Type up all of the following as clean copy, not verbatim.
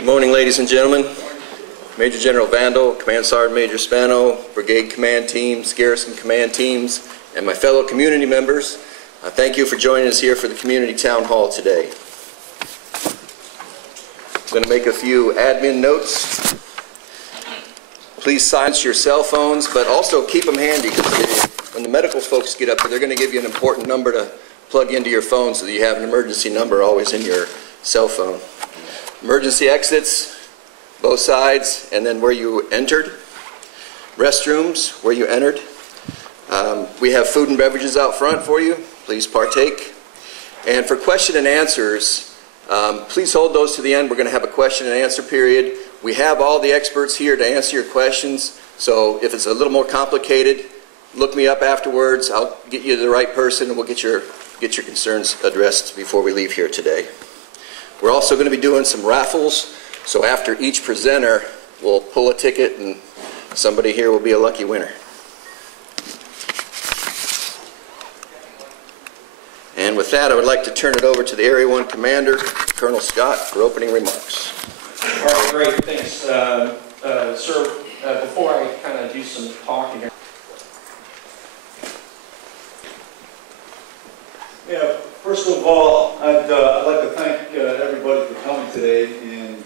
Good morning, ladies and gentlemen. Major General Vandal, Command Sergeant Major Spano, Brigade Command teams, Garrison Command teams, and my fellow community members, thank you for joining us here for the Community Town Hall today. I'm going to make a few admin notes. Please silence your cell phones, but also keep them handy, because when the medical folks get up there, they're going to give you an important number to plug into your phone so that you have an emergency number always in your cell phone. Emergency exits, both sides, and then where you entered. Restrooms, where you entered. We have food and beverages out front for you. Please partake. And for question and answers, please hold those to the end. We're going to have a question and answer period. We have all the experts here to answer your questions, so if it's a little more complicated, look me up afterwards. I'll get you to the right person, and we'll get your concerns addressed before we leave here today. We're also going to be doing some raffles, so after each presenter, we'll pull a ticket, and somebody here will be a lucky winner. And with that, I would like to turn it over to the Area 1 Commander, Colonel Scott, for opening remarks. All right, great, thanks. Sir, before I kind of do some talking here. Yeah, first of all, I'd like to thank everybody for coming today. And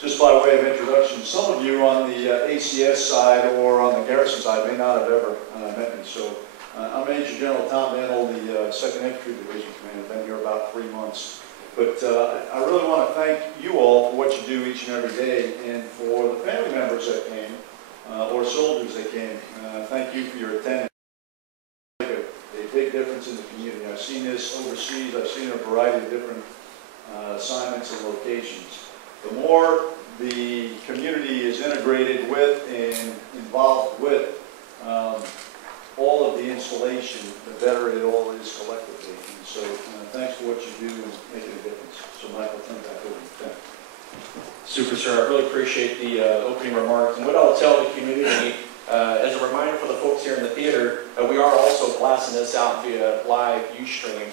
just by way of introduction, some of you on the ACS side or on the Garrison side may not have ever met me. So I'm Major General Tom Vandal, the 2nd Infantry Division Commander. I've been here about 3 months. But I really want to thank you all for what you do each and every day, and for the family members that came, or soldiers that came. Thank you for your attendance. It makes a big difference in the community. I've seen this overseas. I've seen a variety of different assignments and locations. The more the community is integrated with and involved with all of the installation, the better it all is collectively. And so thanks for what you do and making a difference. So Michael, turn back over to you. Super, sir. I really appreciate the opening remarks. And what I'll tell the community, as a reminder for the folks here in the theater, we are also blasting this out via live Ustream.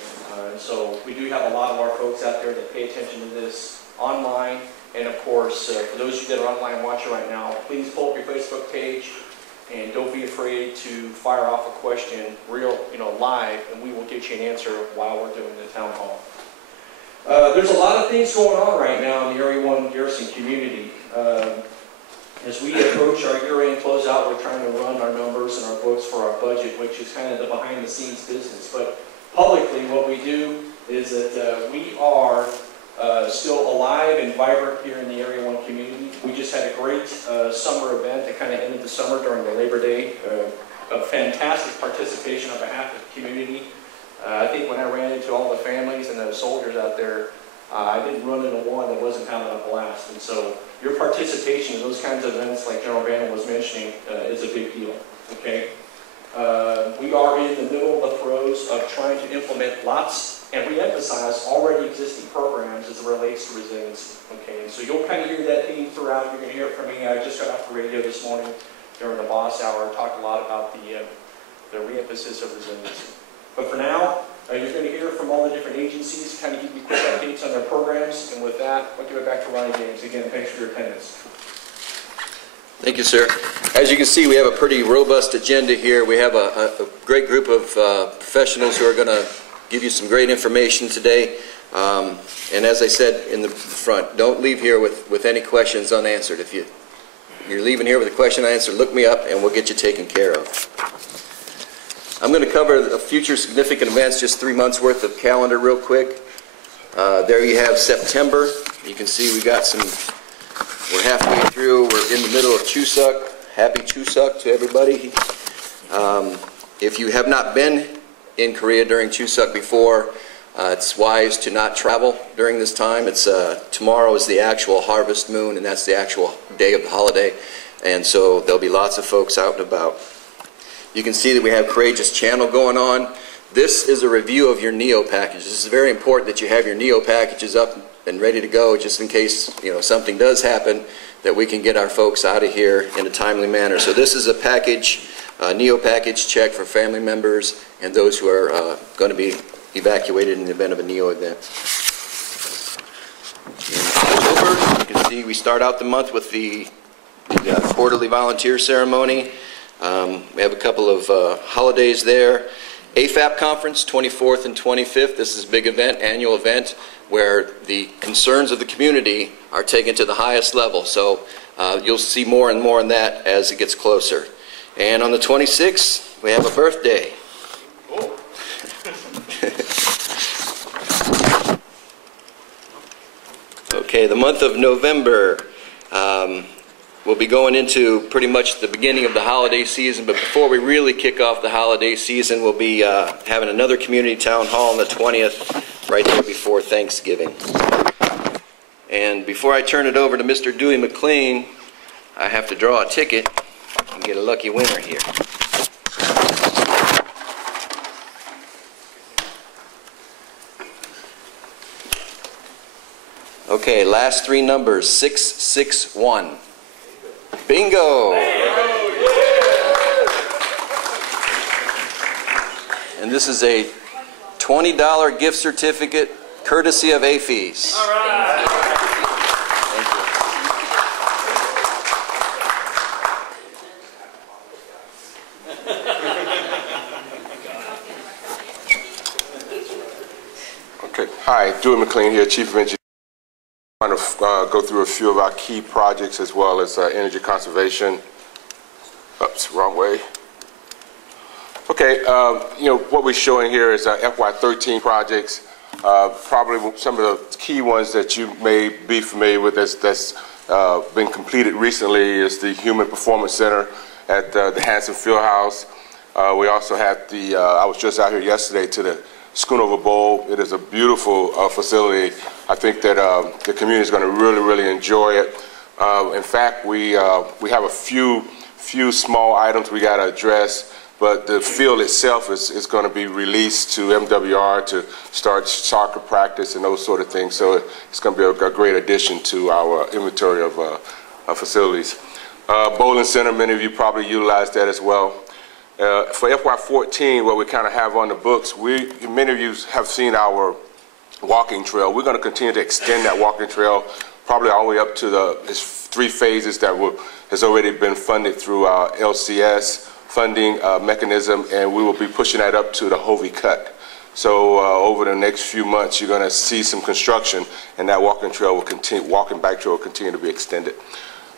So we do have a lot of our folks out there that pay attention to this online. And of course, for those of you that are online watching right now, please pull up your Facebook page. And don't be afraid to fire off a question live, and we will get you an answer while we're doing the town hall. There's a lot of things going on right now in the Area 1 Garrison community. As we approach our year-end closeout, we're trying to run our numbers and our books for our budget, which is kind of the behind-the-scenes business. But publicly, what we do is that we are still alive and vibrant here in the Area 1 community. We just had a great summer event that kind of ended the summer during the Labor Day. A fantastic participation on behalf of the community. I think when I ran into all the families and the soldiers out there, I didn't run into one that wasn't having a blast. And so your participation in those kinds of events, like General Vandal was mentioning, is a big deal. Okay? We are in the middle of the throes of trying to implement lots and re-emphasize already existing programs as it relates to resiliency. Okay, and so you'll kind of hear that theme throughout. You're going to hear it from me. I just got off the radio this morning during the boss hour and talked a lot about the re-emphasis of resiliency. But for now, you're going to hear from all the different agencies, kind of give you quick updates on their programs. And with that, I'll give it back to Ronnie James. Again, thanks for your attendance. Thank you, sir. As you can see, we have a pretty robust agenda here. We have a great group of professionals who are going to give you some great information today. And as I said in the front, don't leave here with any questions unanswered. If you're leaving here with a question unanswered, look me up and we'll get you taken care of. I'm going to cover the future significant events, just 3 months worth of calendar real quick. There you have September. You can see we got some, we're halfway through, we're in the middle of Chuseok. Happy Chuseok to everybody. If you have not been in Korea during Chuseok before, it's wise to not travel during this time. It's tomorrow is the actual harvest moon, and that's the actual day of the holiday, and so there'll be lots of folks out and about. You can see that we have Courageous Channel going on. This is a review of your NEO package. This is very important that you have your NEO packages up and ready to go, just in case something does happen, that we can get our folks out of here in a timely manner. So this is a package, NEO package check for family members and those who are going to be evacuated in the event of a NEO event. October, you can see we start out the month with the quarterly volunteer ceremony. We have a couple of holidays there. AFAP conference, 24th and 25th. This is a big event, annual event, where the concerns of the community are taken to the highest level. So you'll see more and more on that as it gets closer. And on the 26th, we have a birthday. Oh. Okay, the month of November, we'll be going into pretty much the beginning of the holiday season, but before we really kick off the holiday season, we'll be having another community town hall on the 20th, right there before Thanksgiving. And before I turn it over to Mr. Dewey McLean, I have to draw a ticket and get a lucky winner here. Okay, last three numbers, 661. Bingo! And this is a $20 gift certificate courtesy of AFES. All right. Thank you. Okay, hi, Dewey McLean here, Chief of Engineering. I'm going to go through a few of our key projects as well as energy conservation. Oops, wrong way. Okay, you know, what we're showing here is FY13 projects. Probably some of the key ones that you may be familiar with that's been completed recently is the Human Performance Center at the Hanson Fieldhouse. We also have the, I was just out here yesterday to the Schoonover Bowl. It is a beautiful facility. I think that the community is going to really enjoy it. In fact, we have a few small items we got to address, but the field itself is going to be released to MWR to start soccer practice and those sort of things. So it's going to be a great addition to our inventory of facilities. Bowling Center, many of you probably utilize that as well. For FY14, what we kind of have on the books, many of you have seen our walking trail. We're going to continue to extend that walking trail probably all the way up to the 3 phases that has already been funded through our LCS funding mechanism, and we will be pushing that up to the Hovey Cut. So over the next few months, you're going to see some construction, and that walking trail will continue. Walking bike trail will continue to be extended.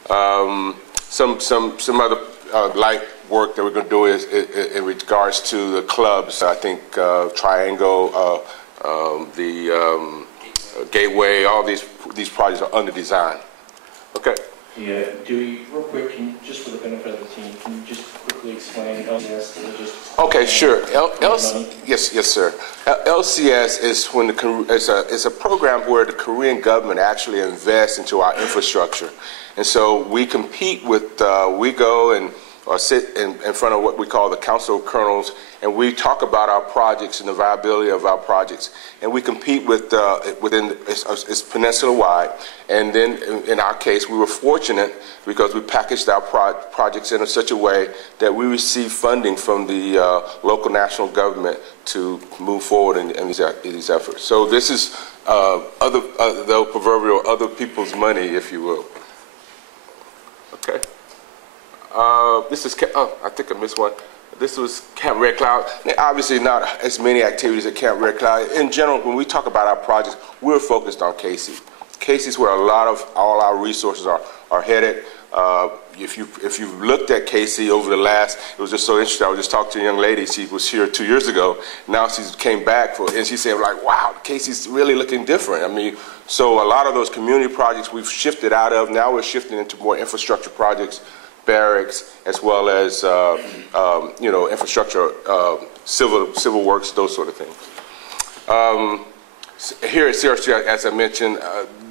Some other light work that we're going to do is in regards to the clubs. I think Triangle, the Gateway, all these projects are under design. Okay. Yeah, Dewey, real quick, just for the benefit of the team, can you just quickly explain LCS? Okay, sure. Yes, sir. LCS is when it's a program where the Korean government actually invests into our infrastructure, and so we compete with we go and sit in front of what we call the Council of Colonels, and we talk about our projects and the viability of our projects, and we compete with within it's peninsula-wide. And then in our case, we were fortunate because we packaged our projects in such a way that we received funding from the local national government to move forward in these efforts. So this is the proverbial other people's money, if you will. Okay. This is, I think I missed one. This was Camp Red Cloud. Obviously not as many activities at Camp Red Cloud. In general, when we talk about our projects, we're focused on Casey. Casey's where a lot of all our resources are headed. If you've looked at Casey over the last, it was just so interesting. I was just talking to a young lady. She was here 2 years ago. Now she came back and she said, like, wow, Casey's really looking different. I mean, so a lot of those community projects we've shifted out of. Now we're shifting into more infrastructure projects, barracks, as well as infrastructure, civil works, those sort of things. Here at CRC, as I mentioned,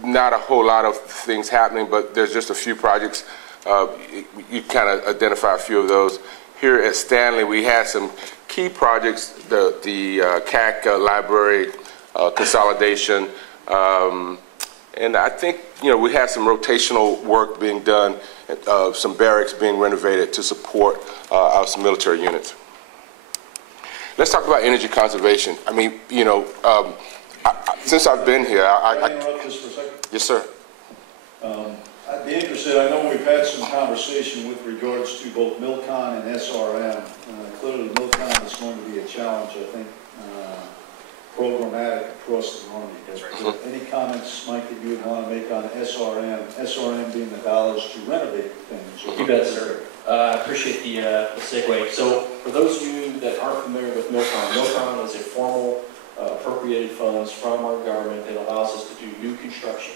not a whole lot of things happening, but there's just a few projects. You kind of identify a few of those. Here at Stanley, we had some key projects: the CAC library consolidation. And I think, we had some rotational work being done, some barracks being renovated to support our military units. Let's talk about energy conservation. I mean, Since I've been here, Can I interrupt just for a second? yes, sir. I'd be interested, I know we've had some conversation with regards to both Milcon and SRM. Clearly, Milcon is going to be a challenge, I think, programmatic across the Army. Any comments, Mike, that you would want to make on SRM? SRM being the dollars to renovate things. You bet, sir. I appreciate the segue. So, for those of you that aren't familiar with Milcon, Milcon is a formal appropriated funds from our government that allows us to do new construction.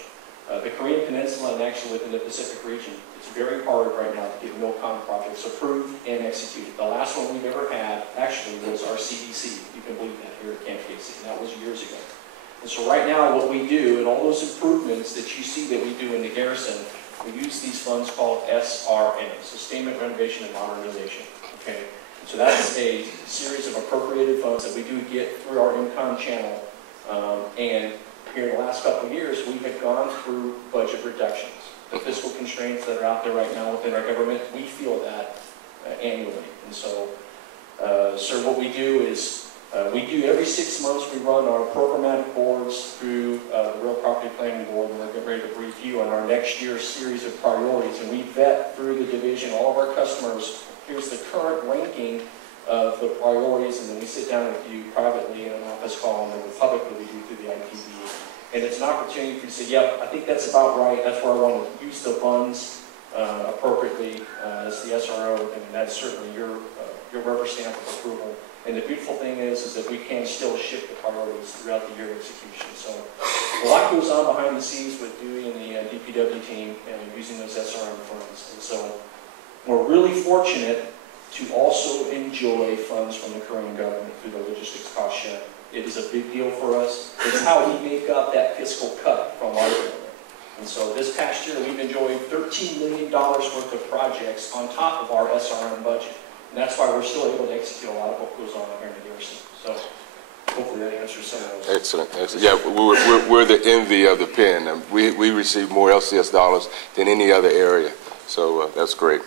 The Korean Peninsula and actually within the Pacific region, it's very hard right now to get Milcon projects approved and executed. The last one we've ever had actually was our CDC. You can believe that here at Camp Casey, and that was years ago. And so right now what we do, and all those improvements that you see that we do in the garrison, we use these funds called SRM, Sustainment, Renovation, and Modernization. Okay? So that's a series of appropriated funds that we do get through our income channel, and here in the last couple of years, we have gone through budget reductions. The fiscal constraints that are out there right now within our government, we feel that annually. And so, sir, what we do is, we do every 6 months, we run our programmatic boards through the Real Property Planning Board, and we're getting ready to brief you on our next year's series of priorities. And we vet through the division all of our customers. Here's the current ranking of the priorities, and then we sit down with you privately in an office call, and then publicly we do through the ITB. And it's an opportunity for you to say, yep, I think that's about right. That's where I want to use the funds appropriately as the SRO, and that's certainly your rubber stamp of approval. And the beautiful thing is that we can still shift the priorities throughout the year of execution. So a lot goes on behind the scenes with Dewey and the DPW team and using those SRM funds. And so we're really fortunate to also enjoy funds from the Korean government through the logistics cost share. It is a big deal for us. It's how we make up that fiscal cut from our government. And so this past year, we've enjoyed $13 million worth of projects on top of our SRM budget. And that's why we're still able to execute a lot of what goes on here in the garrison. So hopefully that answers some of those. Excellent. Excellent. Yeah, we're the envy of the pen. We receive more LCS dollars than any other area. So that's great.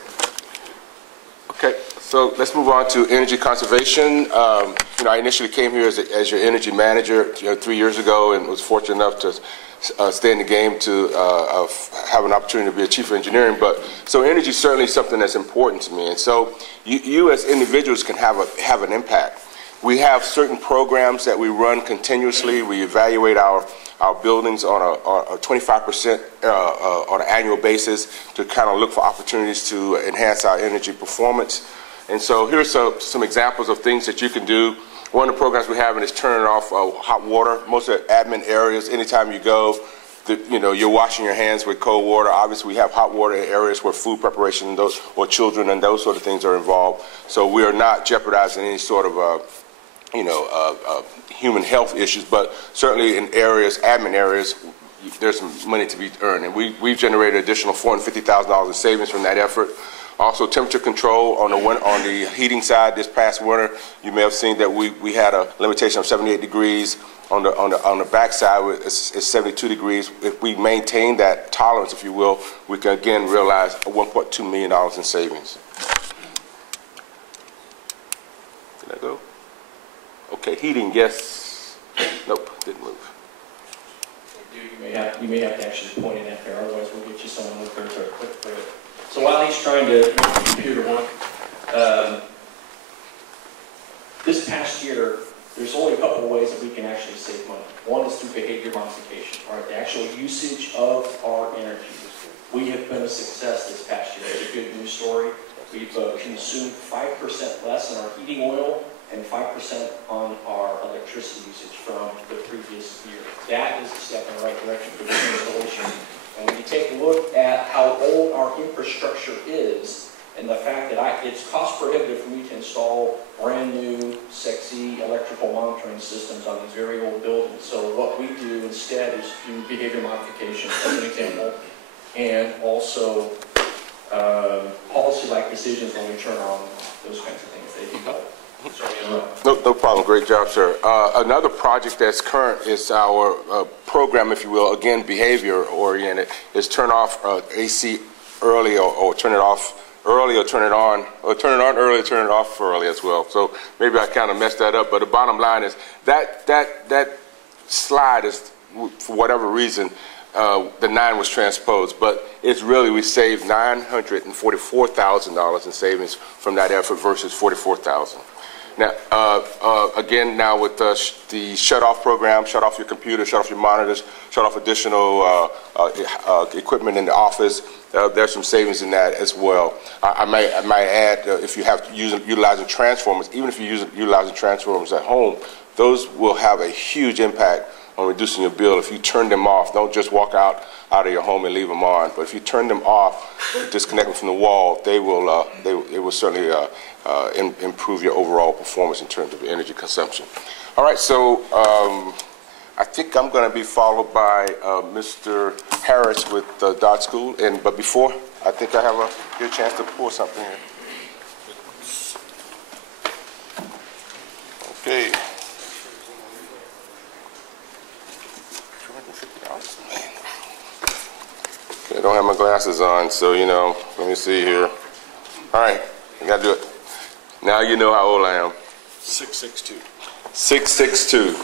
Okay. So let's move on to energy conservation. I initially came here as your energy manager 3 years ago, and was fortunate enough to stay in the game to have an opportunity to be a chief of engineering. But so energy is certainly something that's important to me, and so you as individuals can have an impact. We have certain programs that we run continuously. We evaluate our buildings on a 25% on an annual basis to kind of look for opportunities to enhance our energy performance. And so here's some examples of things that you can do. One of the programs we have is turning off hot water. Most of the admin areas, anytime you go, you're washing your hands with cold water. Obviously, we have hot water areas where food preparation and or children and those sort of things are involved. So we are not jeopardizing any sort of human health issues, but certainly in areas, admin areas, there's some money to be earned. And we've generated additional $450,000 in savings from that effort. Also, temperature control on the heating side this past winter. You may have seen that we had a limitation of 78 degrees. On the back side, it's 72 degrees. If we maintain that tolerance, if you will, we can again realize $1.2 million in savings. Did that go? Okay, heating, yes. Nope, didn't move. You may have to actually point it at there, otherwise we'll get you someone with cursor to click through it. So while he's trying to make the computer work, this past year, there's only a couple of ways that we can actually save money. One is through behavior modification, or the actual usage of our energy. We have been a success this past year. It's a good news story. We've consumed 5% less in our heating oil and 5% on our electricity usage from the previous year. That is a step in the right direction for this installation. And when you take a look at how old our infrastructure is, and the fact that it's cost prohibitive for me to install brand new, sexy electrical monitoring systems on these very old buildings. So what we do instead is do behavior modification, as an example, and also policy-like decisions when we turn on those kinds of things. They do help. No problem. Great job, sir. Another project that's current is our program, if you will, again, behavior-oriented, is turn off AC early or turn it off early or turn it on, or turn it on early or turn it off early as well. So maybe I kind of messed that up, but the bottom line is that slide is, for whatever reason, the 9 was transposed, but it's really, we saved $944,000 in savings from that effort versus $44,000. Now, again, now with the shut-off program, shut off your computer, shut off your monitors, shut off additional equipment in the office, there's some savings in that as well. I might add, if you have utilizing transformers, even if you're utilizing transformers at home, those will have a huge impact on reducing your bill. If you turn them off, don't just walk out of your home and leave them on, but if you turn them off, disconnect them from the wall, they will certainly improve your overall performance in terms of energy consumption. All right, so I think I'm going to be followed by Mr. Harris with Dodge School, but before, I think I have a good chance to pull something here. Okay. I don't have my glasses on, so, you know, let me see here. All right, I got to do it. Now you know how old I am. 6'6". 6'6".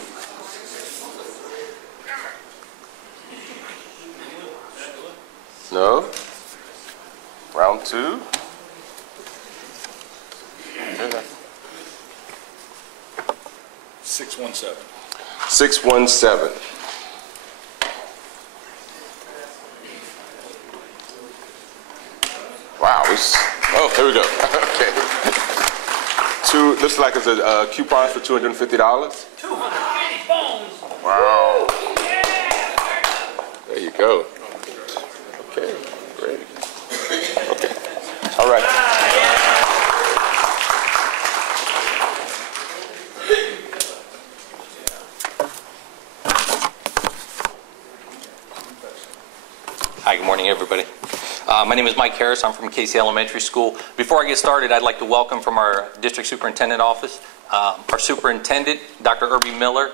No? Round 2? 6'17". 6'17". Wow, oh, here we go. Okay. Looks like it's a coupon for $250. 250 bones. Wow. There you go. Okay, great. Okay, all right. Hi, good morning, everybody. My name is Mike Harris. I'm from Casey Elementary School. Before I get started, I'd like to welcome from our District Superintendent Office, our Superintendent, Dr. Irby Miller,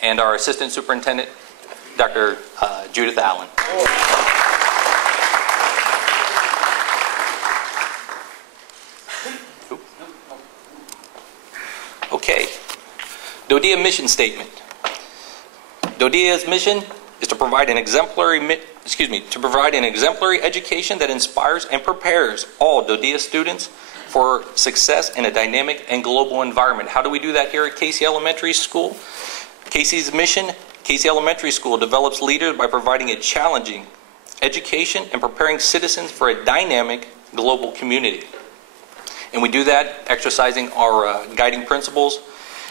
and our Assistant Superintendent, Dr. Judith Allen. Okay. DODEA mission statement. DODEA's mission is to provide an exemplary education that inspires and prepares all DODEA students for success in a dynamic and global environment. How do we do that here at Casey Elementary School? Casey's mission, Casey Elementary School develops leaders by providing a challenging education and preparing citizens for a dynamic global community. And we do that exercising our guiding principles.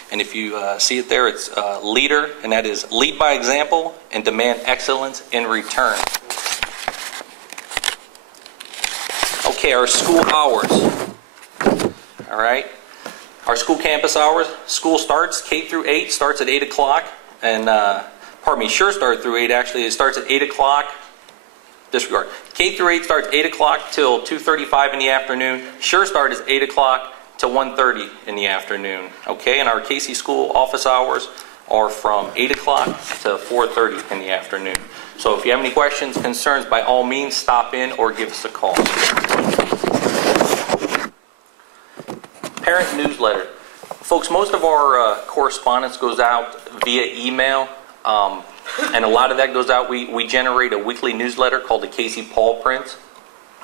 And if you see it there, it's leader, and that is lead by example and demand excellence in return. Okay, our school hours. All right. Our school campus hours. School starts, K through 8, starts at 8 o'clock. And, pardon me, Sure Start through 8, actually, it starts at 8 o'clock. Disregard. K through 8 starts 8 o'clock till 2:35 in the afternoon. Sure Start is 8 o'clock to 1:30 in the afternoon. Okay, and our Casey School office hours are from 8 o'clock to 4:30 in the afternoon. So if you have any questions, concerns, by all means, stop in or give us a call. Parent newsletter. Folks, most of our correspondence goes out via email, and a lot of that goes out. We generate a weekly newsletter called the Casey Paul Prints.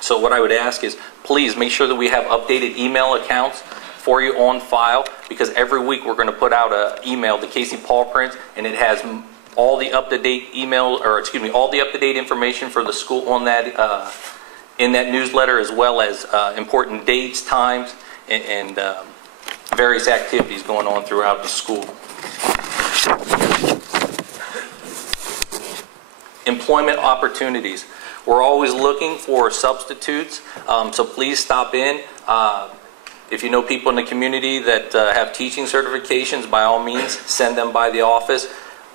So what I would ask is, please make sure that we have updated email accounts for you on file, because every week we're going to put out an email, the Casey Paul Prints, and it has all the up-to-date email, or excuse me, all the up-to-date information for the school on that in that newsletter, as well as important dates, times, and various activities going on throughout the school. Employment opportunities. We're always looking for substitutes, so please stop in. If you know people in the community that have teaching certifications, by all means, send them by the office.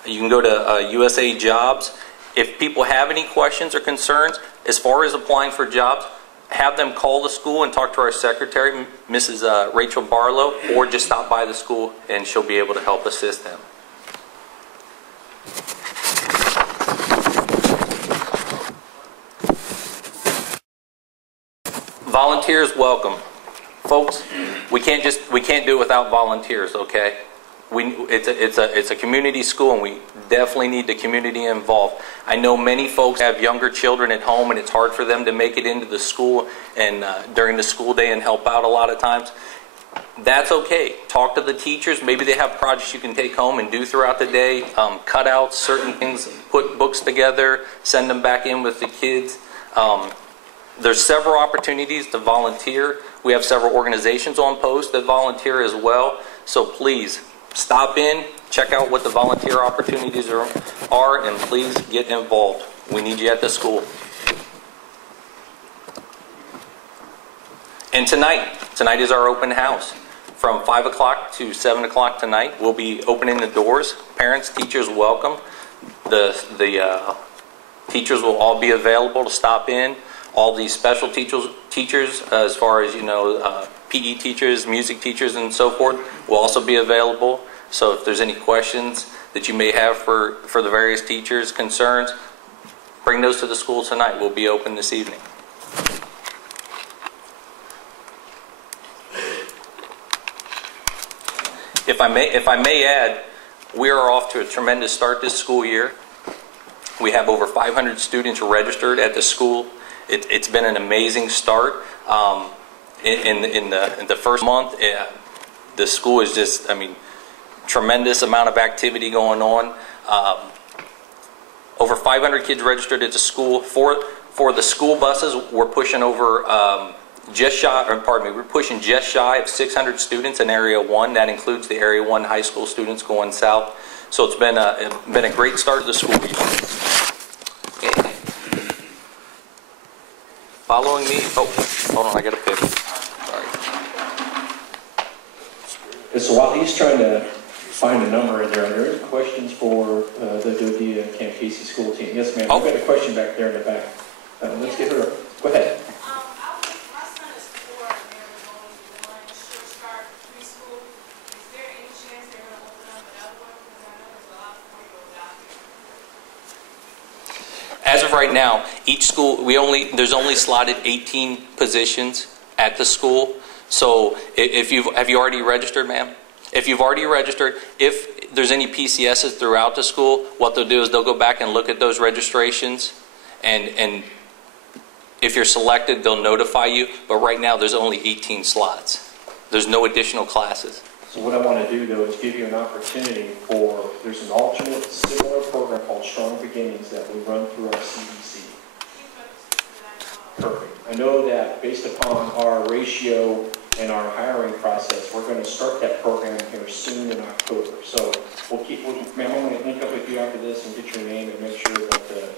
You can go to USAG Jobs. If people have any questions or concerns as far as applying for jobs, have them call the school and talk to our secretary, Mrs. Rachel Barlow, or just stop by the school and she'll be able to help assist them. Volunteers welcome. Folks, we can't do it without volunteers, okay? it's a community school, and we definitely need the community involved. I know many folks have younger children at home, and it's hard for them to make it into the school and during the school day and help out a lot of times. That's okay. Talk to the teachers. Maybe they have projects you can take home and do throughout the day. Cut out certain things, put books together, send them back in with the kids. There's several opportunities to volunteer. We have several organizations on post that volunteer as well. So please stop in, check out what the volunteer opportunities are, and please get involved. We need you at the school. And tonight is our open house. From 5 o'clock to 7 o'clock tonight, we'll be opening the doors. Parents, teachers, welcome. The teachers will all be available to stop in. All these special teachers, as far as, PE teachers, music teachers, and so forth, will also be available. So if there's any questions that you may have for the various teachers, concerns, bring those to the school tonight. We'll be open this evening. If I may add, we are off to a tremendous start this school year. We have over 500 students registered at the school. It's been an amazing start. In the first month, the school is just, tremendous amount of activity going on. Over 500 kids registered at the school. For the school buses, we're pushing over we're pushing just shy of 600 students in Area 1. That includes the Area 1 high school students going south. So it's been a great start to the school year. Okay. Following me, hold on, I got a pick. Sorry. And so while he's trying to find a number in there, are there any questions for the Dodea Camp Casey school team? Yes, ma'am. I've got a question back there in the back. Let's get her. Go ahead. My son is 4 and they're going to one Short Start preschool. Is there any chance they're going to open up another one? Because I know there's a lot of 4-year-olds out there. As of right now, each school, there's only slotted 18 positions at the school. So have you already registered, ma'am? If you've already registered, if there's any PCSs throughout the school, what they'll do is they'll go back and look at those registrations, and if you're selected, they'll notify you. But right now, there's only 18 slots. There's no additional classes. So what I want to do, though, is give you an opportunity there's an alternate similar program called Strong Beginnings that we run through our CDC. Perfect. I know that based upon our ratio and our hiring process, we're going to start that program here soon in October. So ma'am, I'm going to link up with you after this and get your name and make sure that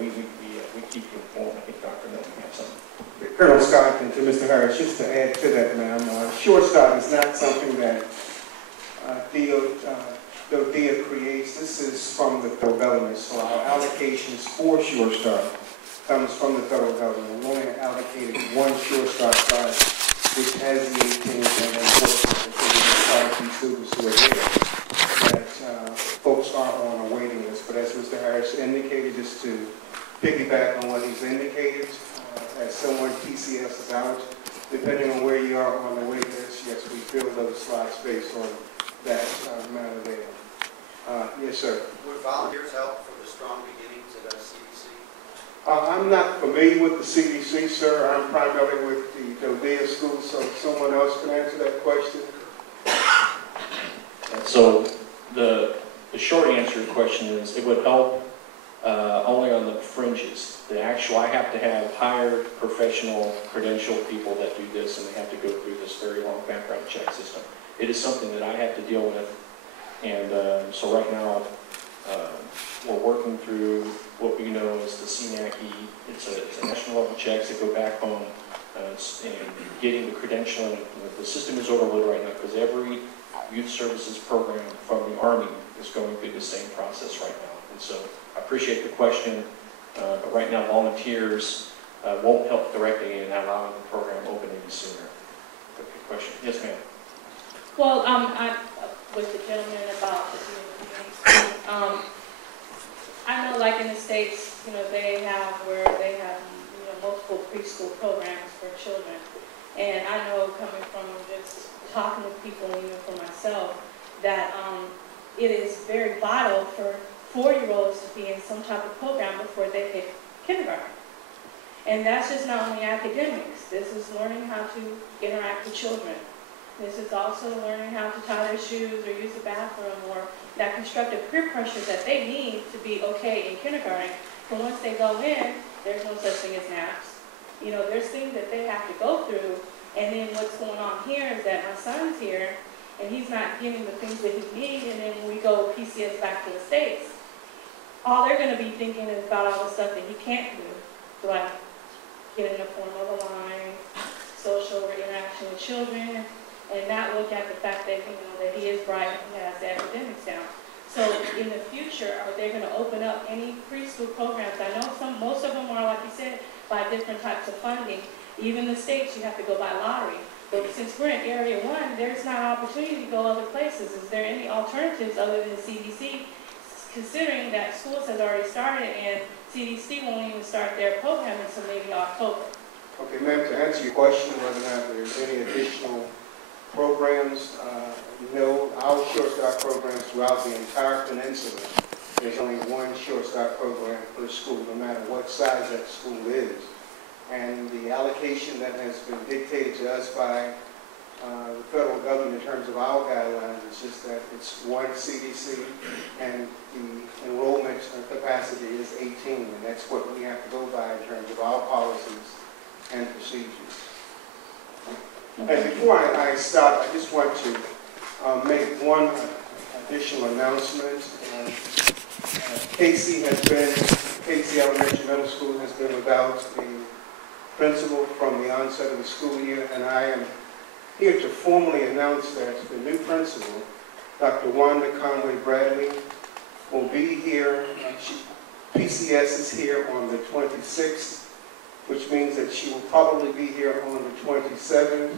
we keep you informed. I think Dr. Milton has something. Colonel Scott, and to Mr. Harris, just to add to that, ma'am, Short Start is not something that Dodea creates. This is from the federal government, so our allocations for Short Start comes from the federal government. We only allocated one Short Start class, which has the 18 and unfortunately, quite a few students who are there that folks are on a waiting list. But as Mr. Harris indicated, just to piggyback on what he's indicated, as someone PCS is out, depending on where you are on the wait list, yes, we fill those slots based on that matter there. Yes, sir. Would volunteers help for the Strong Beginnings at CDC? I'm not familiar with the CDC, sir. I'm primarily with the Dodea school, so someone else can answer that question. So the short answer to your question is it would help only on the fringes. The actual, I have to have hired professional credentialed people that do this, and they have to go through this very long background check system. It is something that I have to deal with, and so right now we're working through what we know as the CNACE. It's a national level checks that go back home, and getting the credentialing. The system is overloaded right now because every youth services program from the Army is going through the same process right now. And so I appreciate the question, but right now volunteers won't help directly in allowing the program open any sooner. Good question. Yes, ma'am. Well, I with the gentleman about the I know, like in the States, they have multiple preschool programs for children. And I know coming from just talking with people, even for myself, that it is very vital for 4-year-olds to be in some type of program before they hit kindergarten. And that's just not only academics. This is learning how to interact with children. This is also learning how to tie their shoes or use the bathroom, or that constructive peer pressure that they need to be okay in kindergarten. But once they go in, there's no such thing as naps. You know, there's things that they have to go through. And then what's going on here is that my son's here, and he's not getting the things that he needs, and then when we go PCS back to the States, all they're going to be thinking is about all the stuff that he can't do, like get in the form of a line, social interaction with children, and not look at the fact that, you know, that he is bright and has the academics down. So in the future, are they going to open up any preschool programs? I know most of them are, like you said, by different types of funding. Even the states, you have to go by lottery. But since we're in Area 1, there's not an opportunity to go other places. Is there any alternatives other than CDC, considering that schools has already started and CDC won't even start their program until maybe October? Okay, ma'am, to answer your question, whether or not there's any additional programs, no, our short start programs throughout the entire peninsula, there's only one short start program per school, no matter what size that school is. And the allocation that has been dictated to us by the federal government in terms of our guidelines is just that it's one CDC, and the enrollment capacity is 18, and that's what we have to go by in terms of our policies and procedures. And before I stop, I just want to make one additional announcement. Casey Elementary Middle School has been without a principal from the onset of the school year, and I am here to formally announce that the new principal, Dr. Wanda Conway Bradley, will be here. PCS is here on the 26th, which means that she will probably be here on the 27th,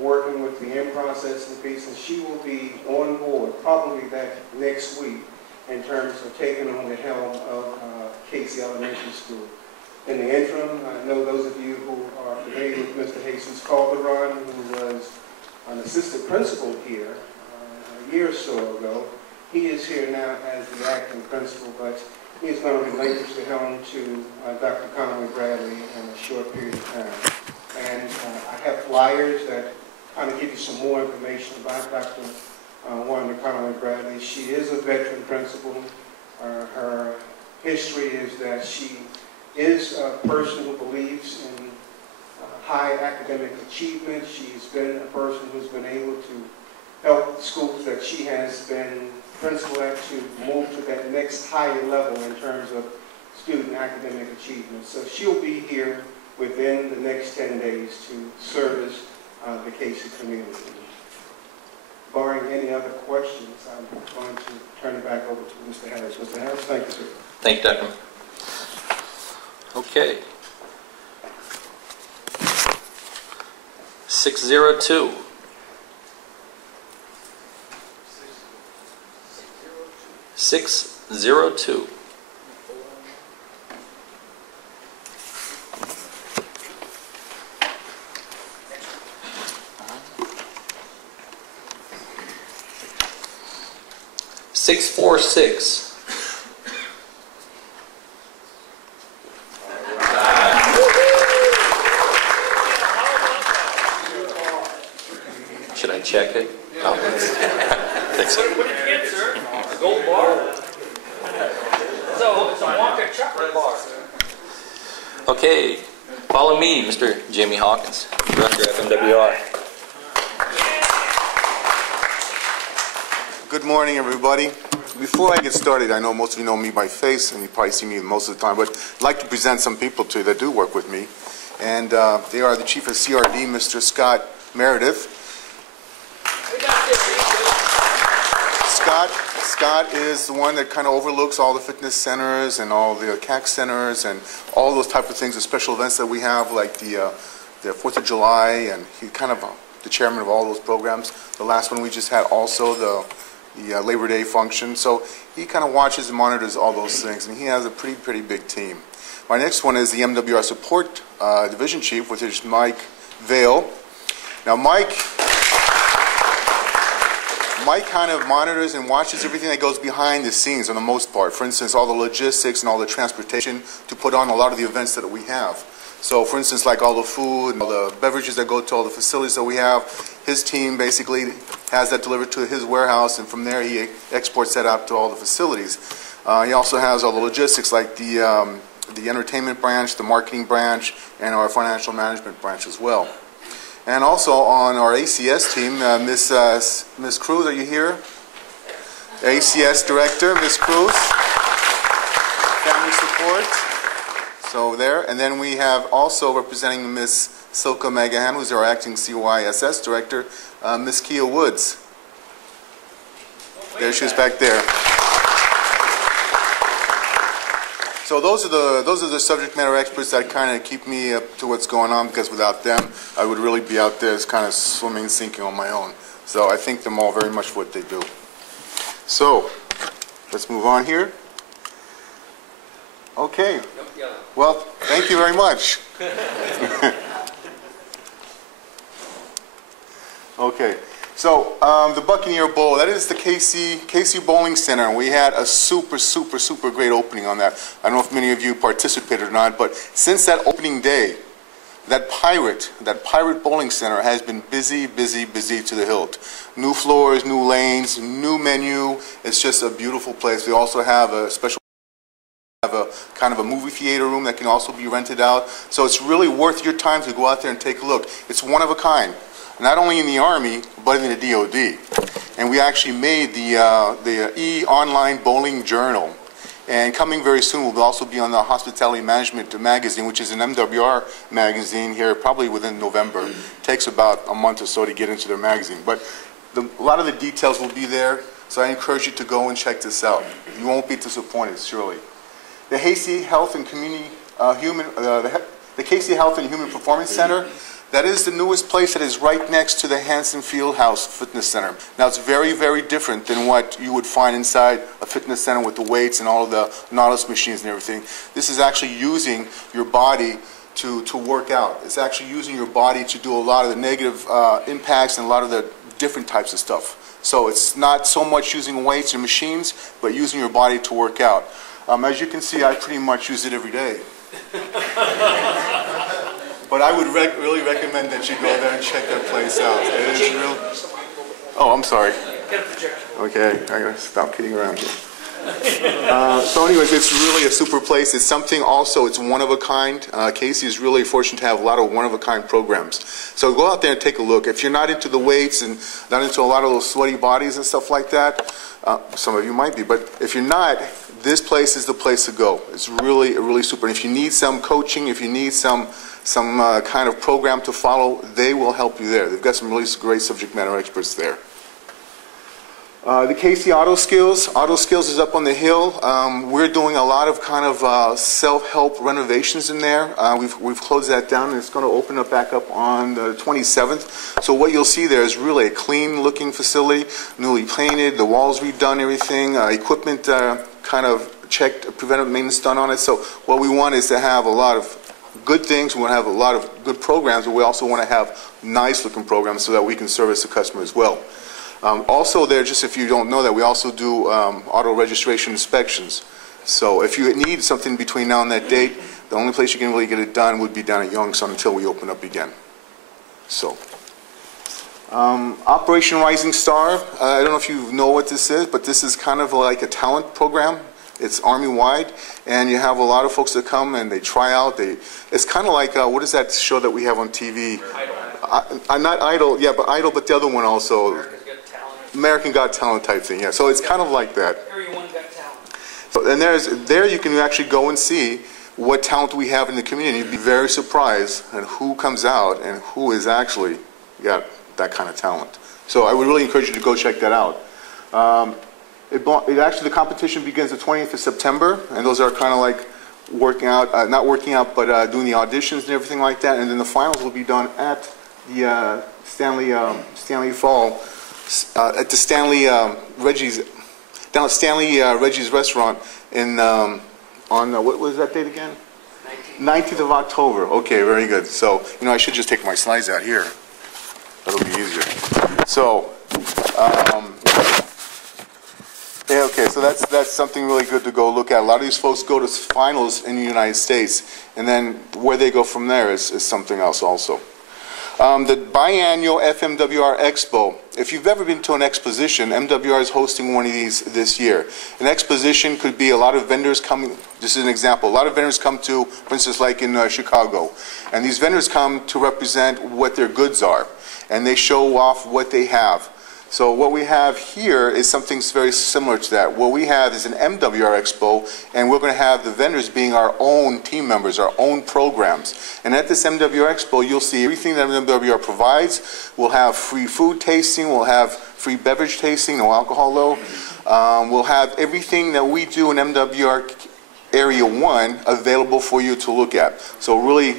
working with the in-processing piece, and she will be on board probably that next week in terms of taking on the helm of Casey Elementary School. In the interim, I know those of you who are familiar with Mr. Jesus Calderon, who was an assistant principal here a year or so ago. He is here now as the acting principal, but he's going to relinquish the helm to Dr. Conway Bradley in a short period of time. And I have flyers that kind of give you some more information about Dr. Wanda Conway Bradley. She is a veteran principal. Her history is that she is a person who believes in high academic achievement. She's been a person who's been able to help schools that she has been principal at to move to that next higher level in terms of student academic achievement. So she'll be here within the next 10 days to service the Casey community. Barring any other questions, I'm going to turn it back over to Mr. Harris. Mr. Harris, thank you, sir. Thank you, Dr. Okay. 602. 602. Six, 4, 6. Should I check it? Oh, thanks. What did you get, sir? A gold bar. So it's a Wonka chocolate bar. Okay, follow me, Mr. Jamie Hawkins, Director FMWR. Good morning, everybody. Before I get started, I know most of you know me by face, and you probably see me most of the time, but I'd like to present some people to you that do work with me. And they are the Chief of CRD, Mr. Scott Meredith. Scott is the one that kind of overlooks all the fitness centers and all the CAC centers and all those type of things, the special events that we have, like the 4th of July, and he's kind of the chairman of all those programs. The last one we just had also, the Labor Day function. So he kind of watches and monitors all those things, and he has a pretty big team. My next one is the MWR Support Division Chief, which is Mike Vale. Now Mike Mike kind of monitors and watches everything that goes behind the scenes on the most part. For instance, all the logistics and all the transportation to put on a lot of the events that we have. So for instance, like all the food and all the beverages that go to all the facilities that we have, his team basically has that delivered to his warehouse, and from there he exports that out to all the facilities. He also has all the logistics like the entertainment branch, the marketing branch, and our financial management branch as well. And also on our ACS team, Miss Cruz, are you here? ACS Director, Miss Cruz. Family support. So there. And then we have also representing Miss Silka Magahan, who's our acting CYSS Director, Miss Kia Woods. There she is back there. So those are the subject matter experts that kind of keep me up to what's going on, because without them, I would really be out there kind of swimming, sinking on my own. So I thank them all very much for what they do. So let's move on here. Okay. Well, thank you very much. Okay. So the Buccaneer Bowl, that is the KC Bowling Center, and we had a super great opening on that. I don't know if many of you participated or not, but since that opening day, that pirate bowling center has been busy to the hilt. New floors, new lanes, new menu. It's just a beautiful place. We also have a kind of a movie theater room that can also be rented out. So it's really worth your time to go out there and take a look. It's one of a kind. Not only in the Army, but in the DOD. And we actually made the E-Online Bowling Journal. And coming very soon, we'll also be on the Hospitality Management magazine, which is an MWR magazine here, probably within November. It takes about a month or so to get into their magazine. But a lot of the details will be there, so I encourage you to go and check this out. You won't be disappointed, surely. The KC Health and the KC Health and Human Performance Center, that is the newest place that is right next to the Hanson Fieldhouse Fitness Center. Now, it's very different than what you would find inside a fitness center with the weights and all of the Nautilus machines and everything. This is actually using your body to work out. It's actually using your body to do a lot of the negative impacts and a lot of the different types of stuff. So it's not so much using weights and machines, but using your body to work out. As you can see, I pretty much use it every day. But I would really recommend that you go there and check that place out. It is real. Oh, I'm sorry. Okay, I gotta stop kidding around here. So anyways, it's really a super place. It's something also, it's one of a kind. KC is really fortunate to have a lot of one of a kind programs. So go out there and take a look. If you're not into the weights and not into a lot of those sweaty bodies and stuff like that, some of you might be, but if you're not, this place is the place to go. It's really super. And if you need some coaching, if you need some kind of program to follow, they will help you there. They've got some really great subject matter experts there. The KC Auto Skills is up on the hill. We're doing a lot of kind of self-help renovations in there. We've closed that down, and it's going to open up back up on the 27th. So what you'll see there is really a clean-looking facility, newly painted, the walls redone, everything, equipment kind of checked, preventive maintenance done on it. So what we want is to have a lot of good things. We want to have a lot of good programs, but we also want to have nice-looking programs so that we can service the customer as well. Also there, just if you don't know that, we also do auto registration inspections. So if you need something between now and that date, the only place you can really get it done would be down at Youngstown until we open up again. So, Operation Rising Star, I don't know if you know what this is, but this is kind of like a talent program. It's Army-wide, and you have a lot of folks that come and they try out. It's kind of like, what is that show that we have on TV? Not Idol, yeah, but Idol, but the other one also. American Got Talent type thing, yeah. So it's kind of like that. Everyone got talent. So, and there you can actually go and see what talent we have in the community. You'd be very surprised at who comes out and who is actually got that kind of talent. So I would really encourage you to go check that out. Actually, the competition begins the 20th of September, and those are kind of like working out, not working out, but doing the auditions and everything like that. And then the finals will be done at the Stanley Fall. At the Stanley Reggie's, down at Stanley Reggie's restaurant in on what was that date again? 19th of October. Okay, very good. So I should just take my slides out here. That'll be easier. So Yeah, okay, so that's something really good to go look at. A lot of these folks go to finals in the United States, and then where they go from there is something else also. The biannual FMWR Expo. If you've ever been to an exposition, MWR is hosting one of these this year. An exposition could be a lot of vendors coming. This is an example. A lot of vendors come to, for instance, like in Chicago, and these vendors come to represent what their goods are, and they show off what they have. So what we have here is something very similar to that. What we have is an MWR Expo, and we're going to have the vendors being our own team members, our own programs. And at this MWR Expo, you'll see everything that MWR provides. We'll have free food tasting, we'll have free beverage tasting, no alcohol though. We'll have everything that we do in MWR Area 1 available for you to look at. So really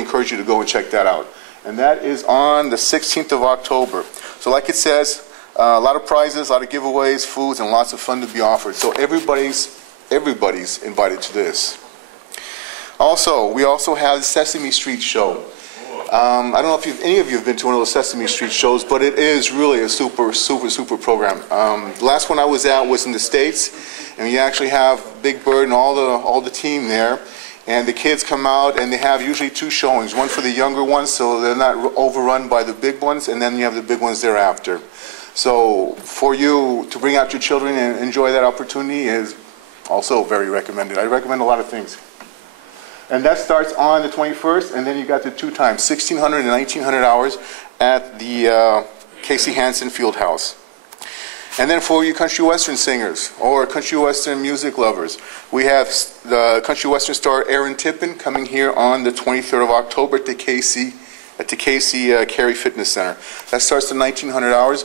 encourage you to go and check that out. And that is on the 16th of October. So like it says, a lot of prizes, a lot of giveaways, foods, and lots of fun to be offered. So everybody's invited to this. Also, we also have the Sesame Street show. I don't know if any of you have been to one of those Sesame Street shows, but it is really a super program. The last one I was at was in the States, and you actually have Big Bird and all the team there. And the kids come out, and they have usually two showings, one for the younger ones, so they're not overrun by the big ones, and then you have the big ones thereafter. So for you to bring out your children and enjoy that opportunity is also very recommended. I recommend a lot of things. And that starts on the 21st, and then you got the 2 times, 1,600 and 1,900 hours at the Casey Hansen Fieldhouse. And then for you country western singers or country western music lovers, we have the country western star Aaron Tippin coming here on the 23rd of October at the Casey Carey Fitness Center. That starts at 1,900 hours.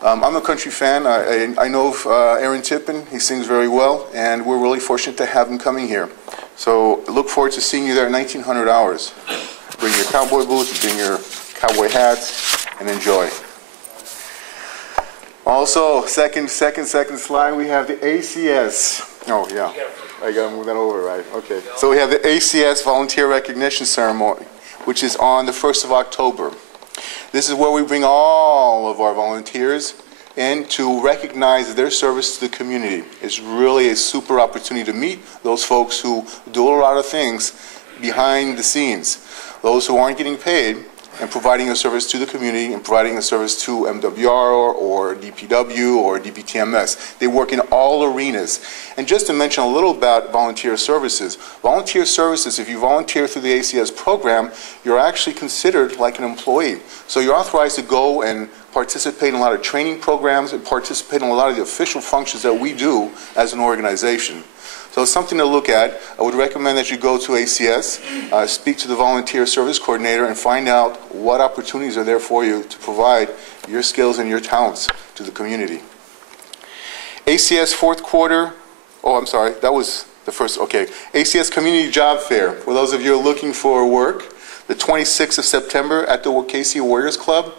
I'm a country fan. I know Aaron Tippin. He sings very well, and we're really fortunate to have him coming here. So look forward to seeing you there at 1,900 hours. Bring your cowboy boots, bring your cowboy hats, and enjoy. Also, second slide, we have the ACS. Oh, yeah. I got to move that over, right? Okay. So we have the ACS Volunteer Recognition Ceremony, which is on the 1st of October. This is where we bring all of our volunteers in to recognize their service to the community. It's really a super opportunity to meet those folks who do a lot of things behind the scenes. Those who aren't getting paid, and providing a service to the community and providing a service to MWR or DPW or DPTMS. They work in all arenas. And just to mention a little about volunteer services. Volunteer services, if you volunteer through the ACS program, you're actually considered like an employee. So you're authorized to go and participate in a lot of training programs and participate in a lot of the official functions that we do as an organization. So it's something to look at. I would recommend that you go to ACS, speak to the volunteer service coordinator, and find out what opportunities are there for you to provide your skills and your talents to the community. ACS fourth quarter, oh, I'm sorry, that was the first, okay. ACS Community Job Fair, for those of you who are looking for work, the 26th of September at the Casey Warriors Club.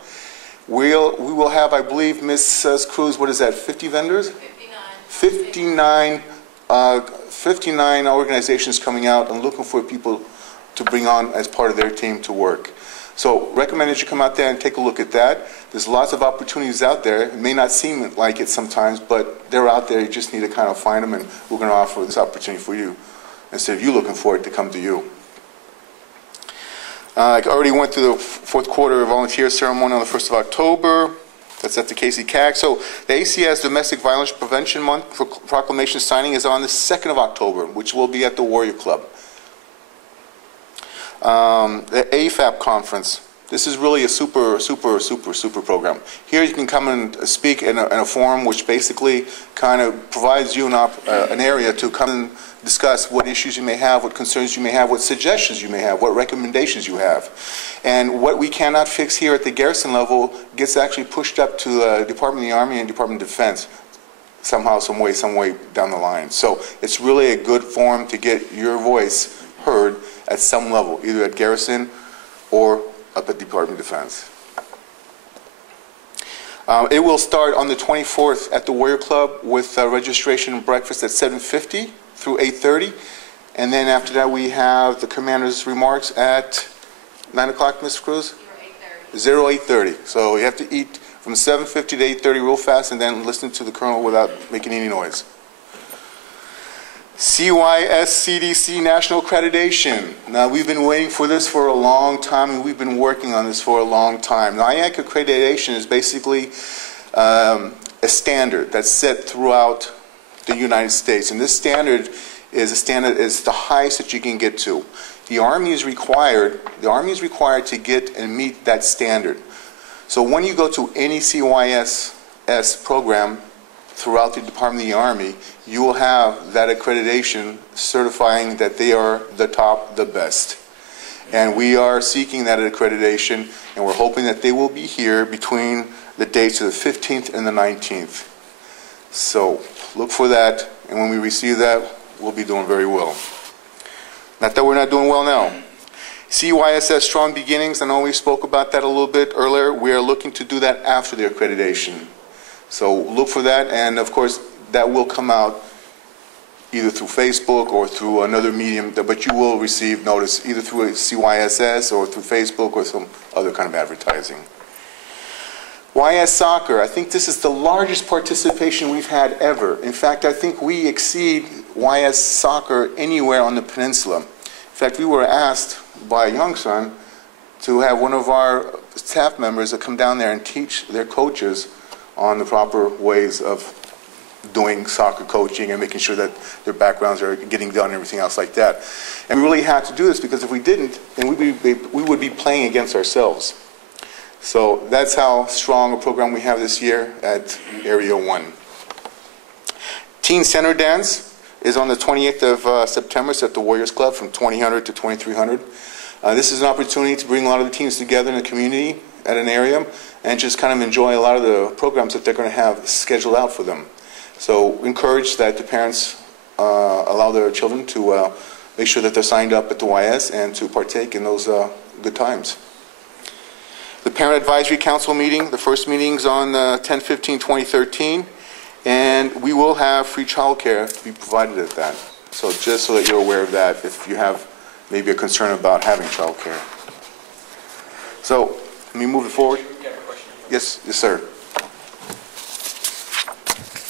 We will have, I believe, Ms. Cruz, what is that, 50 vendors? 59 organizations coming out and looking for people to bring on as part of their team to work. So recommend that you come out there and take a look at that. There's lots of opportunities out there. It may not seem like it sometimes, but they're out there. You just need to kind of find them, and we're going to offer this opportunity for you instead of you looking for it to come to you. I already went through the fourth quarter volunteer ceremony on the 1st of October. That's at the Casey CAG. So the ACS Domestic Violence Prevention Month proclamation signing is on the 2nd of October, which will be at the Warrior Club. The AFAP conference. This is really a super program. Here you can come and speak in a forum which basically kind of provides you an area to come and discuss what issues you may have, what concerns you may have, what suggestions you may have, what recommendations you have. And what we cannot fix here at the garrison level gets actually pushed up to the Department of the Army and Department of Defense somehow, some way down the line. So it's really a good forum to get your voice heard at some level, either at garrison or up at Department of Defense. It will start on the 24th at the Warrior Club with registration and breakfast at 7:50 through 8:30. And then after that we have the commander's remarks at 9 o'clock, Ms. Cruz? 08:30. So you have to eat from 7:50 to 8:30 real fast, and then listen to the colonel without making any noise. CYS CDC National Accreditation. Now, we've been waiting for this for a long time, and we've been working on this for a long time. Now, IAC accreditation is basically a standard that's set throughout the United States, and this standard is the highest that you can get to. The Army is required to get and meet that standard. So when you go to any CYS program throughout the Department of the Army, you will have that accreditation certifying that they are the top, the best. And we are seeking that accreditation, and we're hoping that they will be here between the dates of the 15th and the 19th. So look for that, and when we receive that, we'll be doing very well. Not that we're not doing well now. CYSS Strong Beginnings, I know we spoke about that a little bit earlier. We are looking to do that after the accreditation. So look for that, and of course, that will come out either through Facebook or through another medium, but you will receive notice either through CYSS or through Facebook or some other kind of advertising. YS Soccer, I think this is the largest participation we've had ever. In fact, I think we exceed YS Soccer anywhere on the peninsula. In fact, we were asked by Youngson to have one of our staff members to come down there and teach their coaches on the proper ways of doing soccer coaching and making sure that their backgrounds are getting done and everything else like that. And we really had to do this because if we didn't, then we would be playing against ourselves. So that's how strong a program we have this year at Area 1. Teen Center Dance is on the 28th of September. It's at the Warriors Club from 2000 to 2300. This is an opportunity to bring a lot of the teams together in the community at an area and just kind of enjoy a lot of the programs that they're going to have scheduled out for them. So encourage that the parents allow their children to make sure that they're signed up at the YS and to partake in those good times. The Parent Advisory Council meeting, the first meeting's on 10/15/2013, and we will have free childcare to be provided at that. So just so that you're aware of that if you have maybe a concern about having childcare. So let me move it forward. Yes, yes, sir.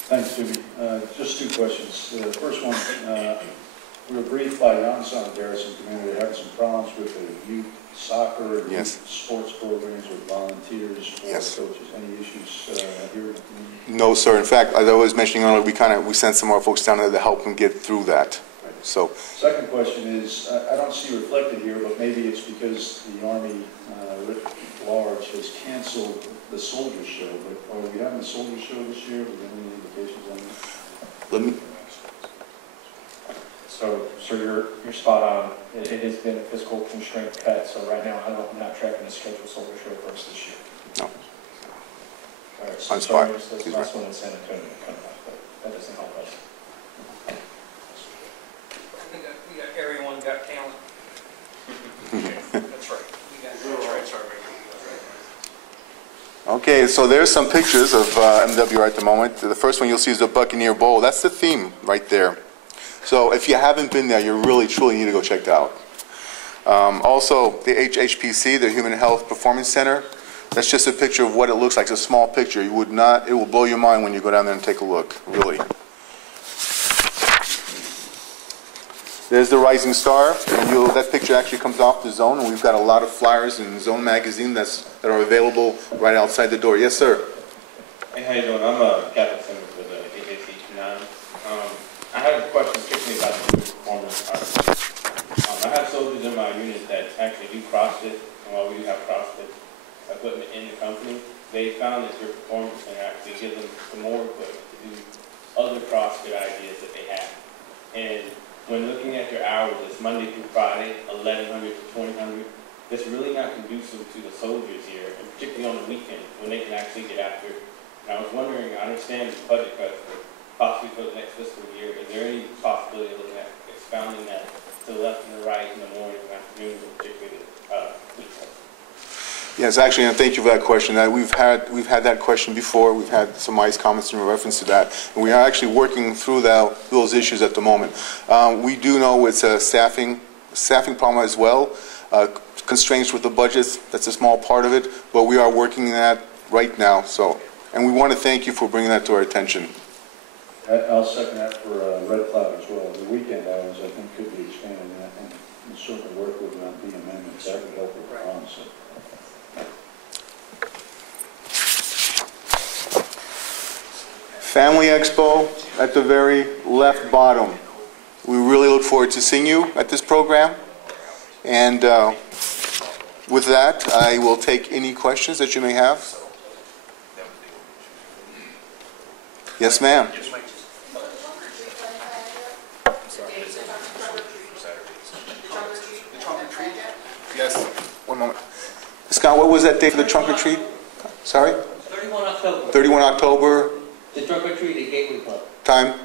Thanks, Jimmy. Just two questions. The first one, we were briefed by Youngstown Garrison community that having some problems with the youth soccer and yes. youth sports programs with volunteers for yes. coaches. Any issues here in the community? No, sir. In fact, as I was mentioning earlier, we sent some of our folks down there to help them get through that. Right. So. Second question is, I don't see reflected here, but maybe it's because the Army writ large has canceled the Soldier Show. But are we having the Soldier Show this year? Do we have any indications on that? Let me. So you're spot on. It has been a fiscal constraint cut, so right now I'm not tracking the schedule Soldier Show for us this year. No. All right, so spot. There's last one in San Antonio coming up, but that doesn't help us. We got Area 1 got talent. That's right. That's right. Okay, so there's some pictures of MWR at the moment. The first one you'll see is the Buccaneer Bowl. That's the theme right there. So if you haven't been there, you really, truly need to go check it out. Also, the HHPC, the Human Health Performance Center, that's just a picture of what it looks like. It's a small picture. It will blow your mind when you go down there and take a look, really. There's the Rising Star. And that picture actually comes off the Zone, and we've got a lot of flyers in Zone magazine that are available right outside the door. Yes, sir. Hey, how you doing? I'm a Catholic center for the HHC9. I have a question particularly about the performance arts. I have soldiers in my unit that actually do CrossFit, and while we do have CrossFit equipment in the company, they found that your performance center actually gives them some more equipment to do other CrossFit ideas that they have. And when looking at your hours, it's Monday through Friday, 1100 to 2000. That's really not conducive to the soldiers here, and particularly on the weekend when they can actually get after it. And I was wondering, I understand the budget cuts, but possibly for the next fiscal year, is there any possibility of looking at expounding that to the left and the right in the morning and afternoons, and particularly weekends? Yes, actually, and thank you for that question. We've had that question before. We've had some nice comments in reference to that. And we are actually working through those issues at the moment. We do know it's a staffing problem as well. Constraints with the budgets, that's a small part of it, but we are working that right now. So, and we want to thank you for bringing that to our attention. I'll second that for Red Cloud as well. The weekend hours, I think, could be expanded, and I think we certainly work with the amendments. That would help with the funds. Family Expo at the very left bottom. We really look forward to seeing you at this program. And with that, I will take any questions that you may have. Yes, ma'am. Yes. One moment. Scott, what was that date for the trunk or treat? Sorry? 31 October. 31 October. The trunk or treat at Gateway Club. Time?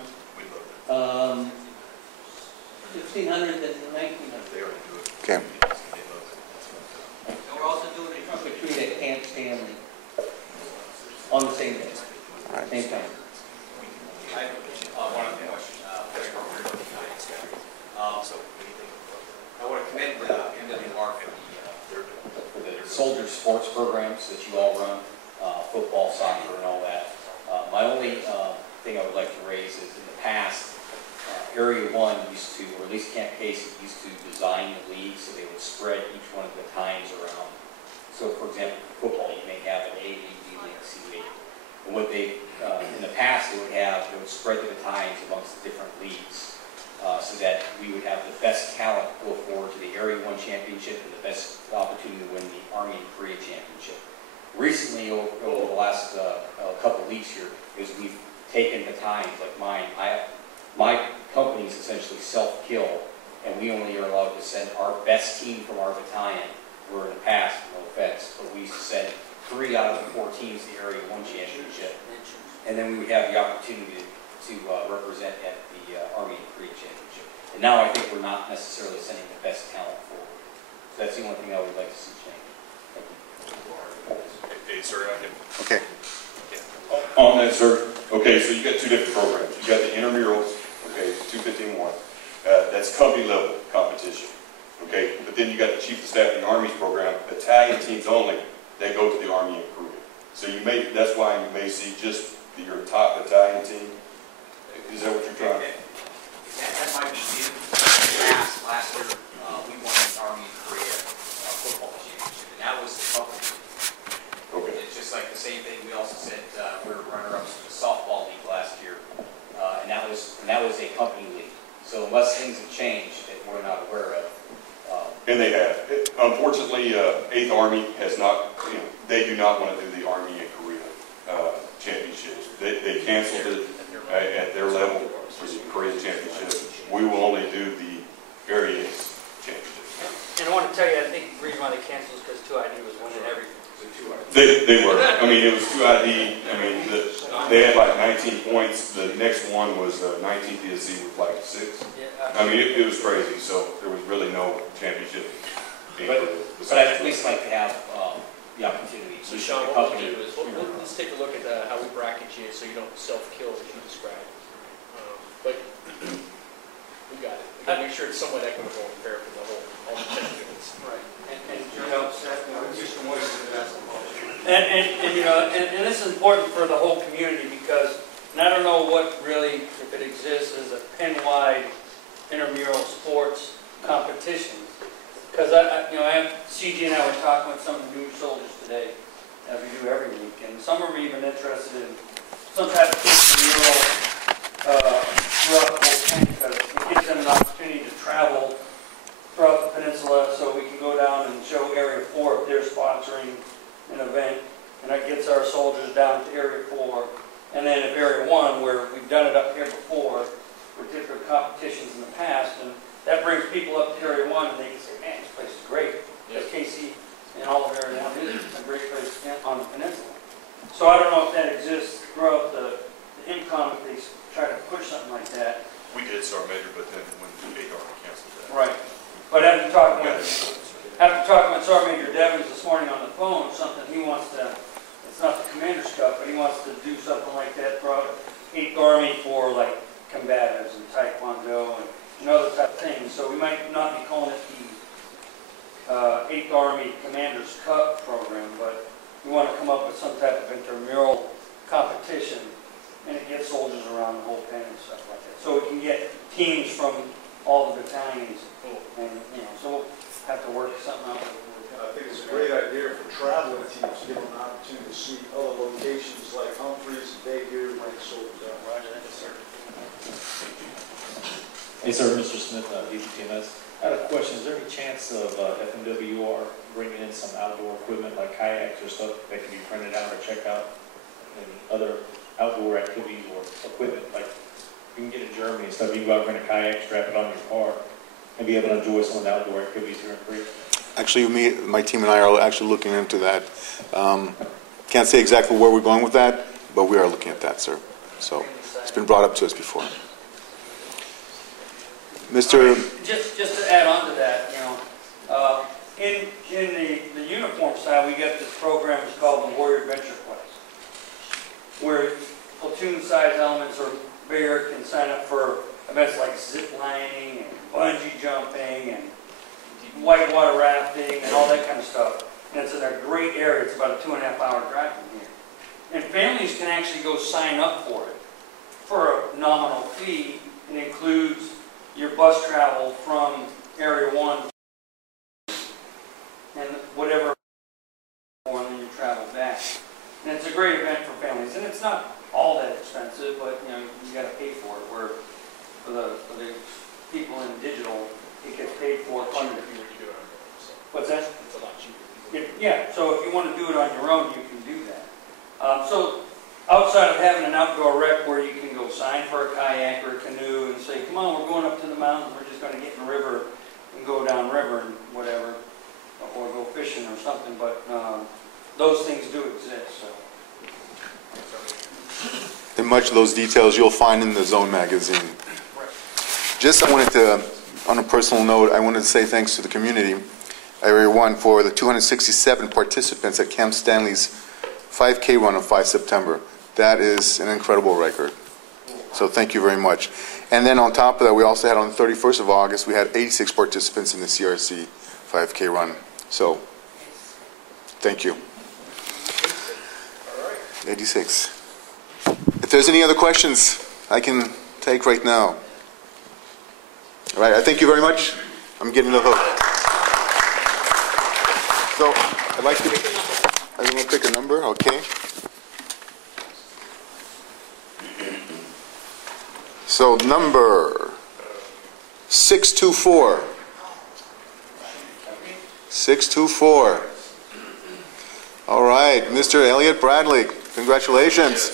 1500 and 1900. Okay. And we're also doing a trunk or treat at Camp Stanley on the same day, All right. same time. One other question. I want to commend MWR for the soldier sports programs that you all run, football, soccer, and all that. My only thing I would like to raise is in the past, Area 1 used to, or at least Camp Casey, used to design the league so they would spread each one of the times around. So, for example, football, you may have an A league, B league, C league. And what they, in the past, they would spread the times amongst the different leagues so that we would have the best talent go forward to the Area 1 championship and the best opportunity to win the Army and Korea championship. Recently, over the last couple of weeks here, is we've taken the times, like mine. My company is essentially self-kill, and we only are allowed to send our best team from our battalion. Where in the past, no offense, but we used to send 3 out of the 4 teams to the Area 1 championship, and then we would have the opportunity to represent at the Army and Korea championship. And now I think we're not necessarily sending the best talent forward. So that's the only thing I would like to see change. Thank you. Hey, sir, I can. Okay. On that, sir. Okay, so you got 2 different programs. You got the intramurals, okay, 215-1. That's company level competition. Okay, but then you got the Chief of Staff of the Army's program, battalion teams only, that go to the Army and Korea. So you may, that's why you may see just your top battalion team. Is that what you're trying? That might be new. Last year, we won the Army and Korea football championship, and that was the company. Okay. It's just like the same thing. We also said we were runner-ups in the softball league last year, and that was a company league. So unless things have changed that we're not aware of. And they have. Unfortunately, 8th Army has not, they do not want to do the Army and Korea championships. They canceled it at their level for the Korea championship. We will only do the Area championship. And I want to tell you, I think the reason why they canceled is because 2ID was winning everything. They were. I mean, it was 2ID. I mean, they had like 19 points. The next one was 19th ESC with like 6. I mean, it was crazy. So there was really no championship. But I'd at least like to have the opportunity. So Sean, what we'll do is let's take a look at how we bracket you so you don't self-kill as you described. But we got it. We got to make sure it's somewhat equitable and fair for all the 10 units. Right. And this is important for the whole community because, and I don't know what really, if it exists as a pin-wide intramural sports competition. Because CG and I were talking with some of the new soldiers today, as we do every week, and some are even interested in some type of intramural throughout the whole thing because it gives them an opportunity to travel throughout the peninsula so we can go down and show Area 4 if they're sponsoring an event, and that gets our soldiers down to Area 4. And then if Area 1, where we've done it up here before with different competitions in the past, and that brings people up to Area 1 and they can say, man, this place is great. Because KC and all of Area 1 is a great place on the peninsula. So I don't know if that exists throughout the IMCOM if they try to push something like that. We did start measure, but then when the 8th Army canceled that. Right. But after talking with Sergeant Major Devins this morning on the phone, something he wants to, it's not the Commander's Cup, but he wants to do something like that for 8th Army for like combatives and Taekwondo and other type of things. So we might not be calling it the 8th Army Commander's Cup program, but we want to come up with some type of intramural competition, and it gets soldiers around the whole pen and stuff like that. So we can get teams from all the battalions, and so we'll have to work something out. I think it's a great idea for traveling teams to give them an opportunity to see other locations like Humphreys, Bayview, and soldiers out. Roger that, sir. Hey, sir, Mr. Smith, DPTMS. I had a question. Is there any chance of FMWR bringing in some outdoor equipment like kayaks or stuff that can be printed out or checked out? Any other outdoor activities or equipment like you can get in Germany and stuff? You can go out and rent a kayak, strap it on your car, and be able to enjoy some of the outdoor activities here in Korea. Actually, my team and I are actually looking into that. Can't say exactly where we're going with that, but we are looking at that, sir. So it's been brought up to us before. Mr. Just to add on to that, in the uniform side, we got this program. It's called the Warrior Adventure Quest, where platoon-size elements or bigger can sign up for events like zip lining and bungee jumping and whitewater rafting and all that kind of stuff. And it's in a great area. It's about a 2.5-hour drive from here. And families can actually go sign up for it for a nominal fee. It includes your bus travel from Area 1 and whatever, and then you travel back. And it's a great event for families. And it's not all that expensive, but you got to pay for it. Where for the people in digital, it gets paid for. What's that? It's a lot cheaper. Yeah, so if you want to do it on your own, you can do that. So outside of having an outdoor rec where you can go sign for a kayak or a canoe and say, come on, we're going up to the mountains, we're just going to get in the river and go down river and whatever, or go fishing or something, but those things do exist. So. And much of those details you'll find in the Zone magazine. Right. Just I wanted to, on a personal note, I wanted to say thanks to the community, Area 1, for the 267 participants at Camp Stanley's 5K run on 5 September. That is an incredible record. So thank you very much. And then on top of that, we also had on the 31st of August, we had 86 participants in the CRC 5K run. So thank you. 86. If there's any other questions, I can take right now. All right, I thank you very much. I'm getting the hook. So I'm going to pick a number, okay? So number 624. 624. All right, Mr. Elliot Bradley, congratulations.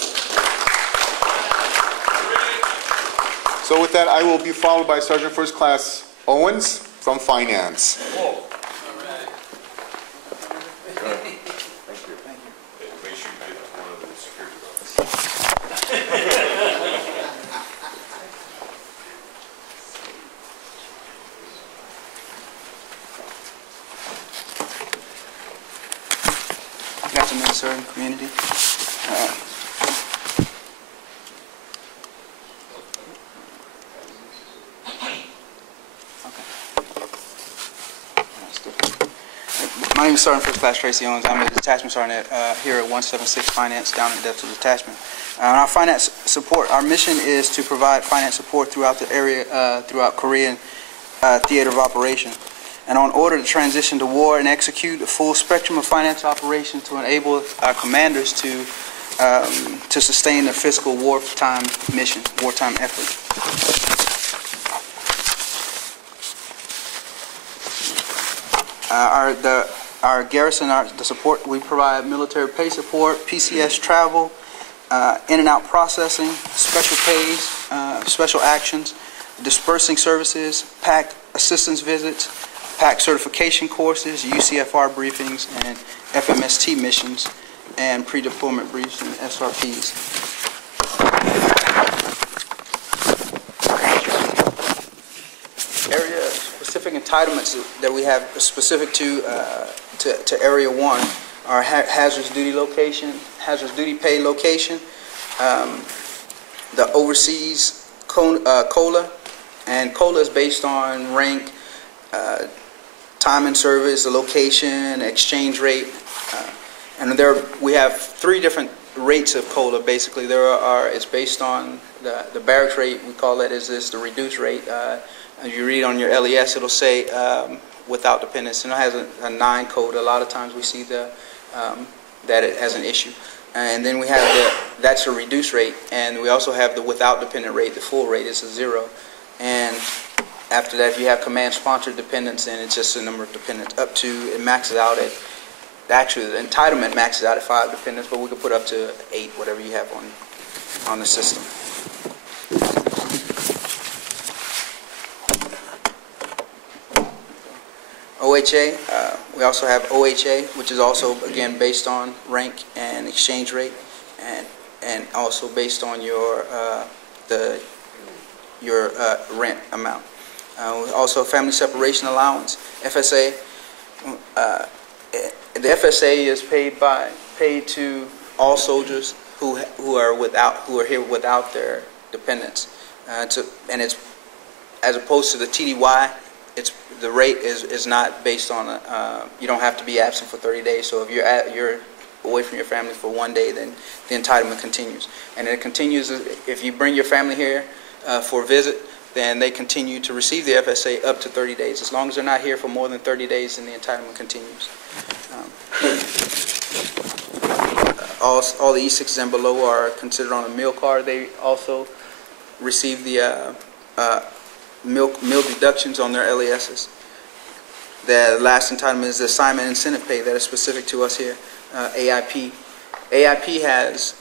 So with that, I will be followed by Sergeant First Class Owens from Finance. Good afternoon, sir, and community. My name is Sergeant First Class Tracy Owens. I'm a detachment sergeant here at 176 Finance down at Depths of Detachment. Our finance support, our mission is to provide finance support throughout the area, throughout Korean theater of operation. And in order to transition to war and execute a full spectrum of finance operations to enable our commanders to sustain their fiscal wartime mission, wartime effort. Our garrison, the support, we provide military pay support, PCS travel, in and out processing, special pays, special actions, dispersing services, PAC assistance visits, PAC certification courses, UCFR briefings, and FMST missions, and pre-deployment briefs and SRPs. Area-specific entitlements that we have specific to Area 1 are hazardous duty location, hazardous duty pay location, the overseas COLA, and COLA is based on rank, time in service, the location, exchange rate, And we have 3 different rates of COLA. Basically, it's based on the barracks rate. We call it is the reduced rate. As you read on your LES, it'll say without dependents, and it has a 9 code. A lot of times we see that it has an issue. And then we have that's a reduced rate, and we also have the without dependent rate. The full rate is a 0. And after that, if you have command-sponsored dependents, then it's just the number of dependents up to, it maxes out at, actually the entitlement maxes out at 5 dependents, but we could put up to 8, whatever you have on the system. OHA, we also have OHA, which is also, again, based on rank and exchange rate, and also based on your rent amount. Also, family separation allowance, FSA. The FSA is paid to all soldiers who are here without their dependents, and it's as opposed to the TDY. The rate is not based on you don't have to be absent for 30 days. So if you're away from your family for 1 day, then the entitlement continues, and it continues if you bring your family here for a visit. Then they continue to receive the FSA up to 30 days. As long as they're not here for more than 30 days, then the entitlement continues. All the E6s and below are considered on a meal card. They also receive the meal deductions on their LESs. The last entitlement is the assignment incentive pay that is specific to us here, AIP. AIP has,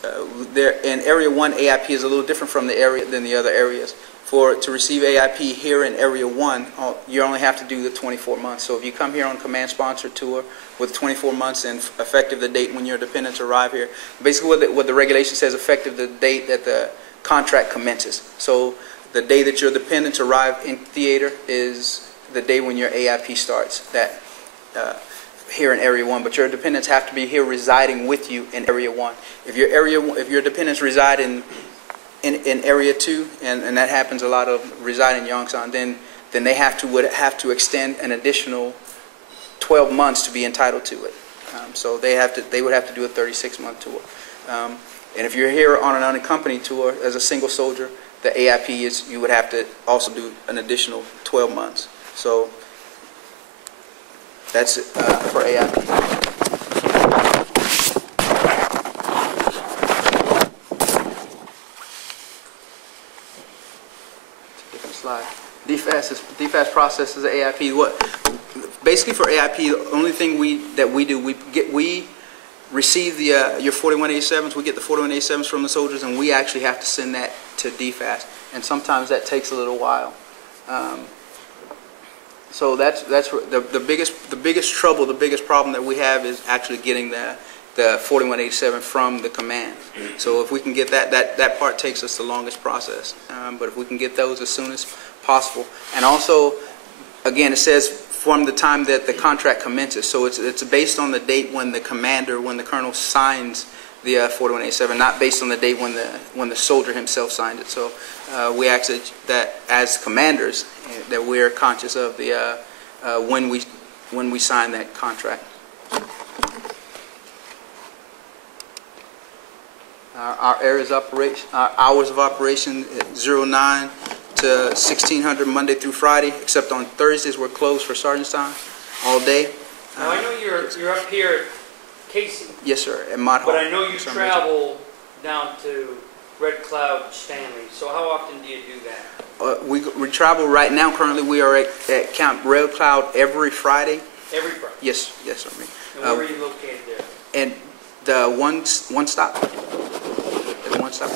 in Area 1, AIP is a little different from than the other areas. To receive AIP here in Area 1, you only have to do the 24 months. So if you come here on command-sponsored tour with 24 months and effective the date when your dependents arrive here, basically what the regulation says, effective the date that the contract commences. So the day that your dependents arrive in theater is the day when your AIP starts, here in Area 1. But your dependents have to be here residing with you in Area 1. If your dependents reside in Area 2, and that happens a lot of reside in Yongsan, then they would have to extend an additional 12 months to be entitled to it. So they would have to do a 36-month tour. And if you're here on an unaccompanied tour as a single soldier, the AIP is you would have to also do an additional 12 months. So that's it for AIP. Slide. DFAS processes the AIP. Basically for AIP, the only thing we do, we receive your 4187s. We get the 4187s from the soldiers, and we actually have to send that to DFAS, and sometimes that takes a little while. So that's the biggest trouble, the biggest problem that we have is actually getting the 4187 from the command. So if we can get that part takes us the longest process. But if we can get those as soon as possible. And also, again, it says from the time that the contract commences. So it's based on the date when the commander, when the colonel signs the 4187, not based on the date when the soldier himself signed it. So we actually, that as commanders, that we're conscious of the when we sign that contract. Our hours of operation 09 to 1600 Monday through Friday, except on Thursdays we're closed for sergeant's time all day. Now I know you're up here at Casey. Yes, sir, at Mott Hall. But I know you travel down to Red Cloud, Stanley. So how often do you do that? We travel right now. Currently, we are at Camp Red Cloud every Friday. Every Friday. Yes, sir. And where are you located there? And the one stop. The one stop.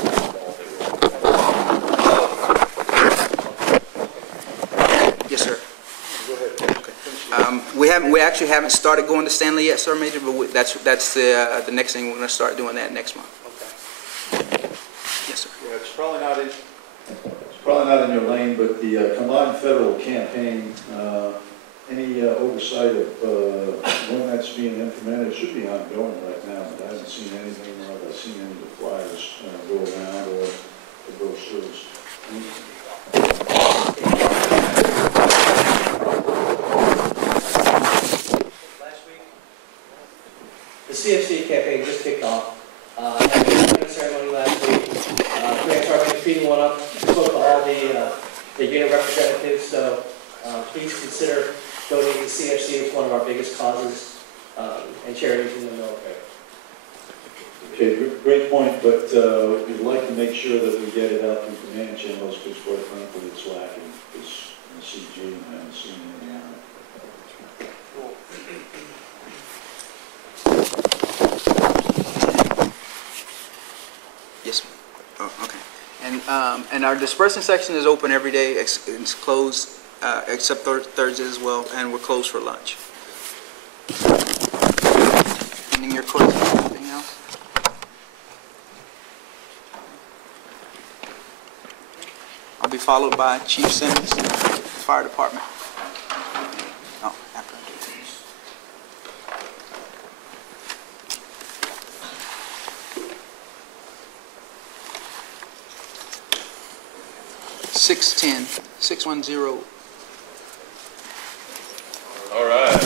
Yes, sir. Go ahead. Okay. We actually haven't started going to Stanley yet, sir, Major. But that's the next thing we're going to start doing that next month. Okay. Yes, sir. Yeah, it's probably not in your lane, but the combined federal campaign, any oversight of when that's being implemented should be ongoing right now. But I haven't seen anything, or I've seen any of the flyers go around or the brochures. The CFC their unit representatives. So please consider donating to CFC. It's one of our biggest causes and charities in the military. Okay, great point, but we'd like to make sure that we get it out through command channels, because quite frankly, it's lacking. It's in the CG, and I haven't seen anything on it. Yes, ma'am. Oh, okay. And our dispersing section is open every day. It's closed except Thursday as well, and we're closed for lunch. Ending your question, anything else? I'll be followed by Chief Simmons, Fire Department. Oh, after I do this. $610. All right.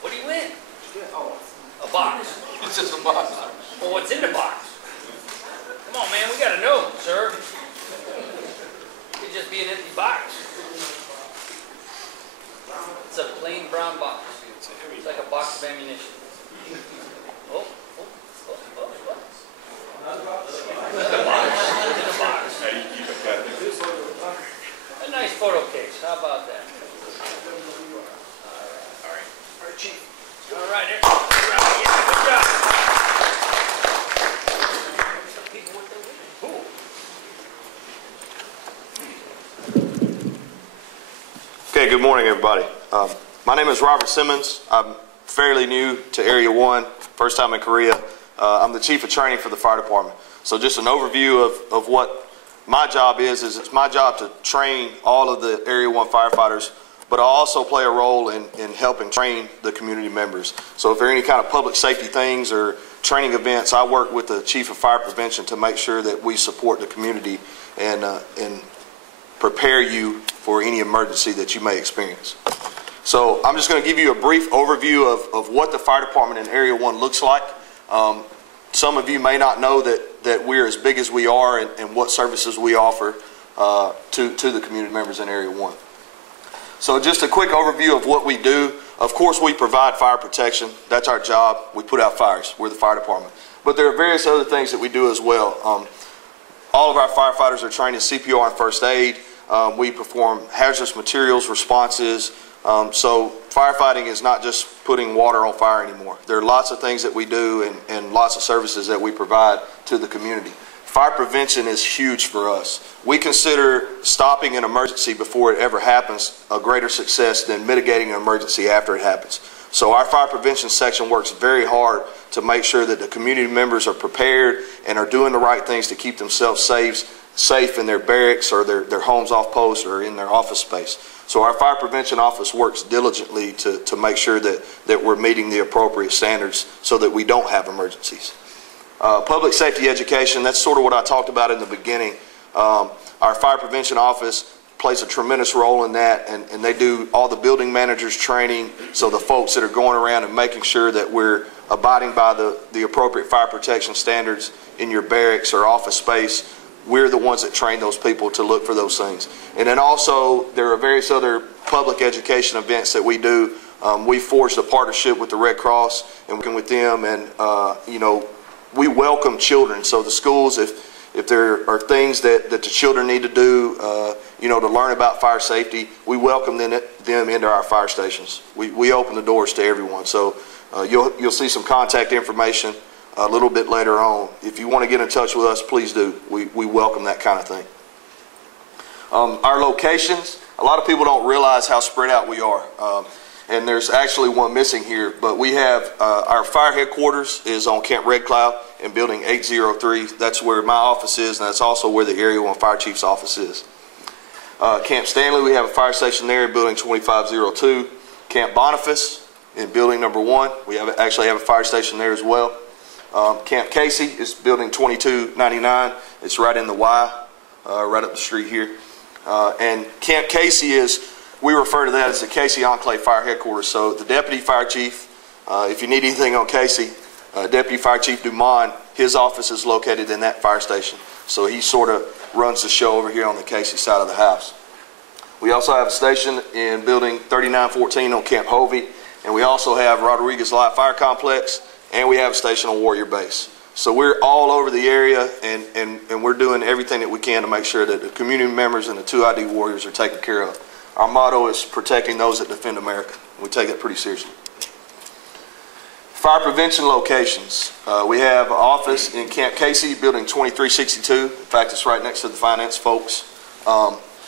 What do you win? A box. It's just a box. Well, what's in the box? Come on, man, we gotta know, sir. It could just be an empty box. It's a plain brown box. It's like a box of ammunition. Oh. What's in the box? What's in the box? Now you keep it, Captain. A nice photo case. How about that? All right, Chief. All right, there. All right, yeah, good job. People what they're winning. Cool. Okay, good morning, everybody. My name is Robert Simmons. I'm fairly new to Area 1, first time in Korea. I'm the Chief of Training for the Fire Department. So just an overview of what my job is it's my job to train all of the Area 1 firefighters, but I also play a role in helping train the community members. So if there are any kind of public safety things or training events, I work with the Chief of Fire Prevention to make sure that we support the community and prepare you for any emergency that you may experience. So I'm just going to give you a brief overview of what the fire department in Area 1 looks like. Some of you may not know that we're as big as we are and what services we offer to the community members in Area 1. So just a quick overview of what we do. Of course, we provide fire protection. That's our job. We put out fires. We're the fire department. But there are various other things that we do as well. All of our firefighters are trained in CPR and first aid. We perform hazardous materials responses. So firefighting is not just putting water on fire anymore. There are lots of things that we do and lots of services that we provide to the community. Fire prevention is huge for us. We consider stopping an emergency before it ever happens a greater success than mitigating an emergency after it happens. So our fire prevention section works very hard to make sure that the community members are prepared and are doing the right things to keep themselves safe in their barracks or their homes off post or in their office space. So our fire prevention office works diligently to make sure that we're meeting the appropriate standards so that we don't have emergencies. Public safety education, that's sort of what I talked about in the beginning. Our fire prevention office plays a tremendous role in that, and they do all the building managers training, so the folks that are going around and making sure that we're abiding by the appropriate fire protection standards in your barracks or office space. We're the ones that train those people to look for those things. And then also there are various other public education events that we do. We forged a partnership with the Red Cross and working with them, and you know, we welcome children. So the schools, if there are things that the children need to do, you know, to learn about fire safety, we welcome them into our fire stations. We open the doors to everyone. So you'll see some contact information a little bit later on. If you want to get in touch with us, please do. We welcome that kind of thing. Our locations, a lot of people don't realize how spread out we are. And there's actually one missing here, but we have our fire headquarters is on Camp Red Cloud in building 803. That's where my office is, and that's also where the Area 1 Fire Chief's office is. Camp Stanley, we have a fire station there in building 2502. Camp Boniface in building number 1. We actually have a fire station there as well. Camp Casey is building 2299. It's right in the Y, right up the street here. And Camp Casey is, we refer to that as the Casey Enclave Fire Headquarters. So the Deputy Fire Chief If you need anything on Casey, Deputy Fire Chief Dumont, his office is located in that fire station. So he sort of runs the show over here on the Casey side of the house. We also have a station in building 3914 on Camp Hovey, and we also have Rodriguez Live Fire Complex, and we have a station on Warrior Base. So we're all over the area, and we're doing everything that we can to make sure that the community members and the 2ID warriors are taken care of. Our motto is protecting those that defend America. We take it pretty seriously. Fire prevention locations. We have an office in Camp Casey, building 2362. In fact, it's right next to the finance folks.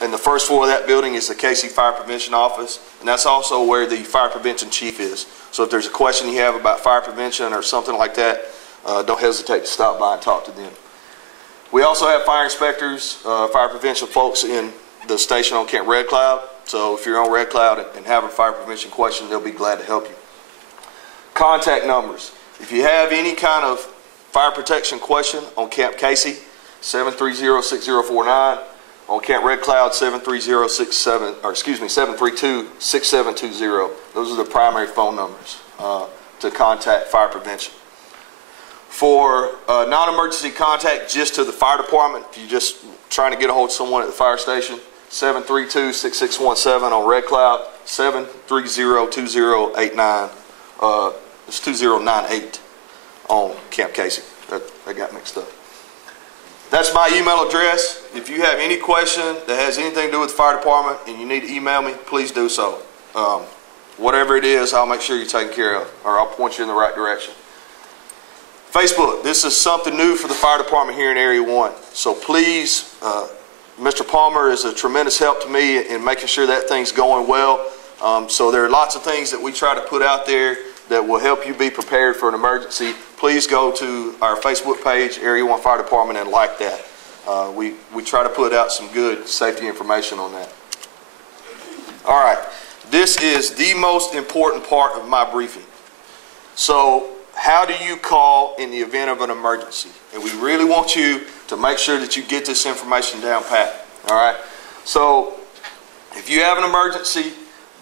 And the first floor of that building is the Casey Fire Prevention Office, and that's also where the fire prevention chief is. So if there's a question you have about fire prevention or something like that, don't hesitate to stop by and talk to them. We also have fire inspectors, fire prevention folks in the station on Camp Red Cloud. So if you're on Red Cloud and have a fire prevention question, they'll be glad to help you. Contact numbers. If you have any kind of fire protection question on Camp Casey, 730-6049. On Camp Red Cloud, 732-6720. Those are the primary phone numbers to contact fire prevention. For non-emergency contact just to the fire department, if you're just trying to get a hold of someone at the fire station, 732-6617 on Red Cloud, 730-2089. It's 2098 on Camp Casey. That got mixed up. That's my email address. If you have any question that has anything to do with the fire department and you need to email me, please do so. Whatever it is, I'll make sure you're taken care of, or I'll point you in the right direction. Facebook, this is something new for the fire department here in Area 1. So please, Mr. Palmer is a tremendous help to me in making sure that thing's going well. So there are lots of things that we try to put out there that will help you be prepared for an emergency. Please go to our Facebook page, Area 1 Fire Department, and like that. We try to put out some good safety information on that. All right, this is the most important part of my briefing. So how do you call in the event of an emergency? And we really want you to make sure that you get this information down pat. All right, so if you have an emergency,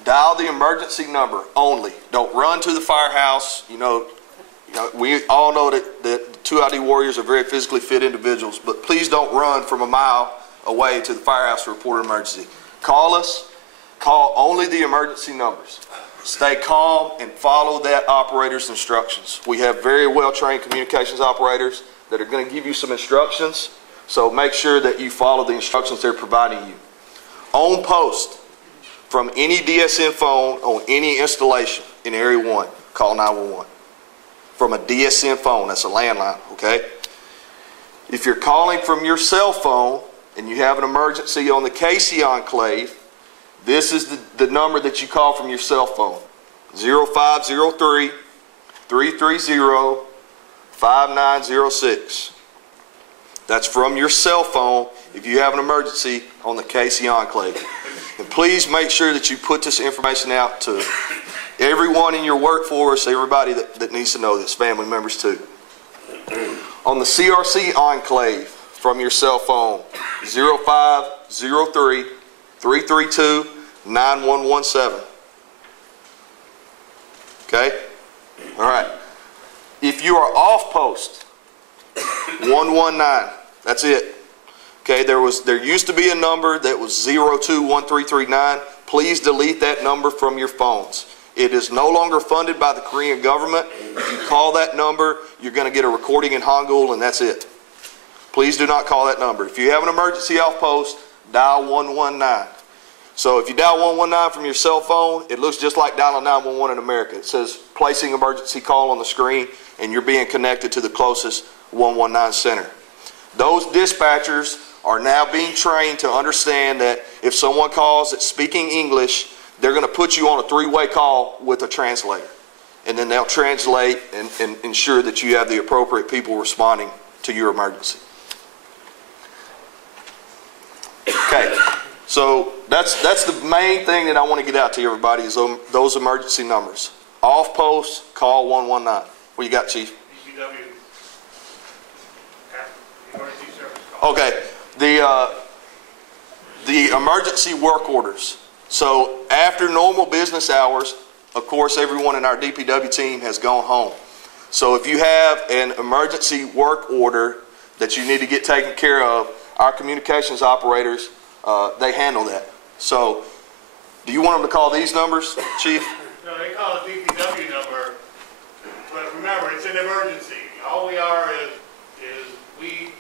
dial the emergency number only. Don't run to the firehouse. We all know that 2ID warriors are very physically fit individuals, but please don't run from a mile away to the firehouse to report an emergency. Call us. Call only the emergency numbers. Stay calm and follow that operator's instructions. We have very well-trained communications operators that are going to give you some instructions, so make sure that you follow the instructions they're providing you. On post, from any DSN phone on any installation in Area 1, call 911. From a DSN phone, that's a landline, okay? If you're calling from your cell phone and you have an emergency on the Casey Enclave, this is the number that you call from your cell phone, 0503-330-5906. That's from your cell phone if you have an emergency on the Casey Enclave. And please make sure that you put this information out to everyone in your workforce, everybody that needs to know this, family members too. On the CRC Enclave, from your cell phone, 0503-332-9117. Okay? All right. If you are off post, 119. That's it. Okay, there used to be a number that was 021339. Please delete that number from your phones. It is no longer funded by the Korean government. If you call that number, you're going to get a recording in Hangul, and that's it. Please do not call that number. If you have an emergency off post, dial 119. So if you dial 119 from your cell phone, it looks just like dialing 911 in America. It says placing emergency call on the screen, and you're being connected to the closest 119 center. Those dispatchers are now being trained to understand that if someone calls that's speaking English, they're going to put you on a three-way call with a translator. And then they'll translate and ensure that you have the appropriate people responding to your emergency. Okay, so that's the main thing that I want to get out to everybody is those emergency numbers. Off post, call 119. What you got, Chief? Okay, the emergency work orders. So after normal business hours, of course, everyone in our DPW team has gone home. So if you have an emergency work order that you need to get taken care of, our communications operators, they handle that. So do you want them to call these numbers, Chief? No, they call it DPW number, but remember, it's an emergency. All we are is we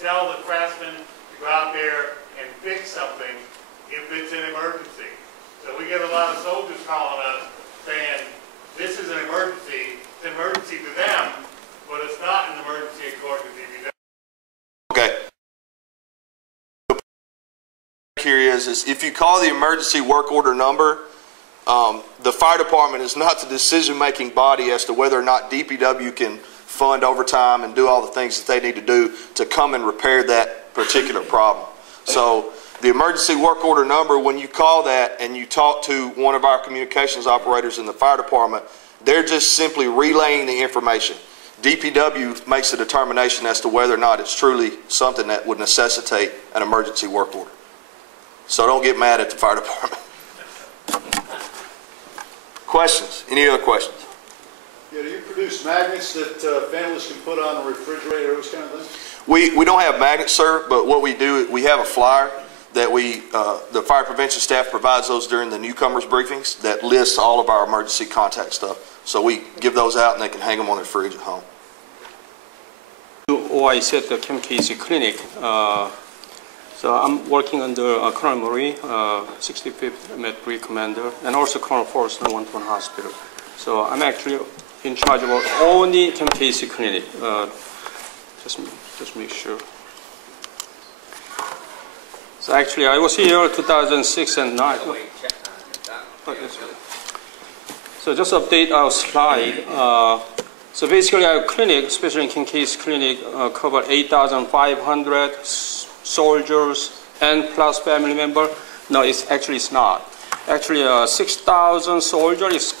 tell the craftsmen to go out there and fix something if it's an emergency. So we get a lot of soldiers calling us saying, this is an emergency. It's an emergency to them, but it's not an emergency according to DPW. Okay. Here is if you call the emergency work order number, the fire department is not the decision-making body as to whether or not DPW can fund overtime and do all the things that they need to do to come and repair that particular problem. So the emergency work order number, when you call that and you talk to one of our communications operators in the fire department, they're just simply relaying the information. DPW makes a determination as to whether or not it's truly something that would necessitate an emergency work order. So don't get mad at the fire department. Questions? Any other questions? Yeah, do you produce magnets that families can put on the refrigerator, those kind of things? We don't have magnets, sir, but what we do, we have a flyer that the fire prevention staff provides those during the newcomers briefings that lists all of our emergency contact stuff. So we give those out and they can hang them on their fridge at home. OIC at the Camp Casey Clinic. So I'm working under Colonel Murray, 65th Med Brigade Commander, and also Colonel Forrester, 121 Hospital. So I'm actually in charge of only Camp Casey Clinic. Just make sure. So actually, I was here 2006 and 9. So just update our slide. So basically, our clinic, especially in Camp Casey Clinic, cover 8,500 soldiers and plus family member. No, it's not. Actually, 6,000 soldiers is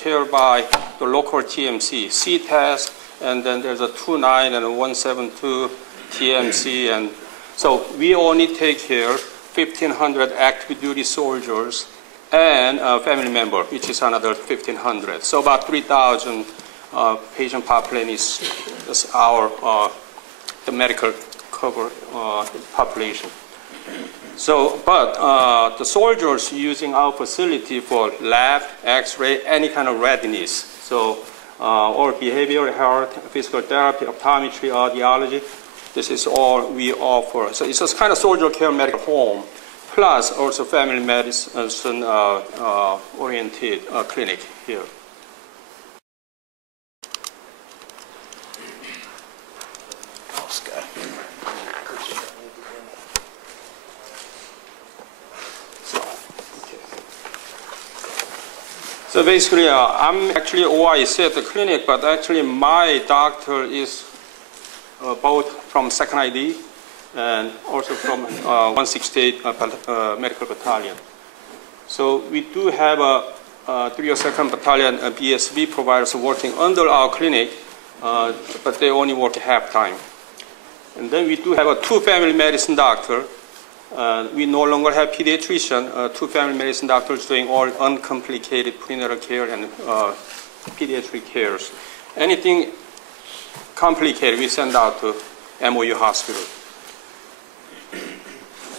cared by the local TMC, CTAS, and then there's a 29 and a 172 TMC, and so we only take care 1,500 active duty soldiers and a family member, which is another 1,500. So about 3,000 patient population is our the medical cover population. So, but the soldiers using our facility for lab, X-ray, any kind of readiness. So, or behavioral health, physical therapy, optometry, audiology. This is all we offer. So it's a kind of soldier care medical home, plus also family medicine oriented clinic here. So basically, I'm actually OIC at the clinic, but actually my doctor is both from 2nd ID and also from 168 Medical Battalion. So we do have a 302nd Battalion BSB providers working under our clinic, but they only work half-time. And then we do have a 2 family medicine doctor. We no longer have pediatrician, 2 family medicine doctors doing all uncomplicated prenatal care and pediatric cares. Anything complicated, we send out to MOU hospital.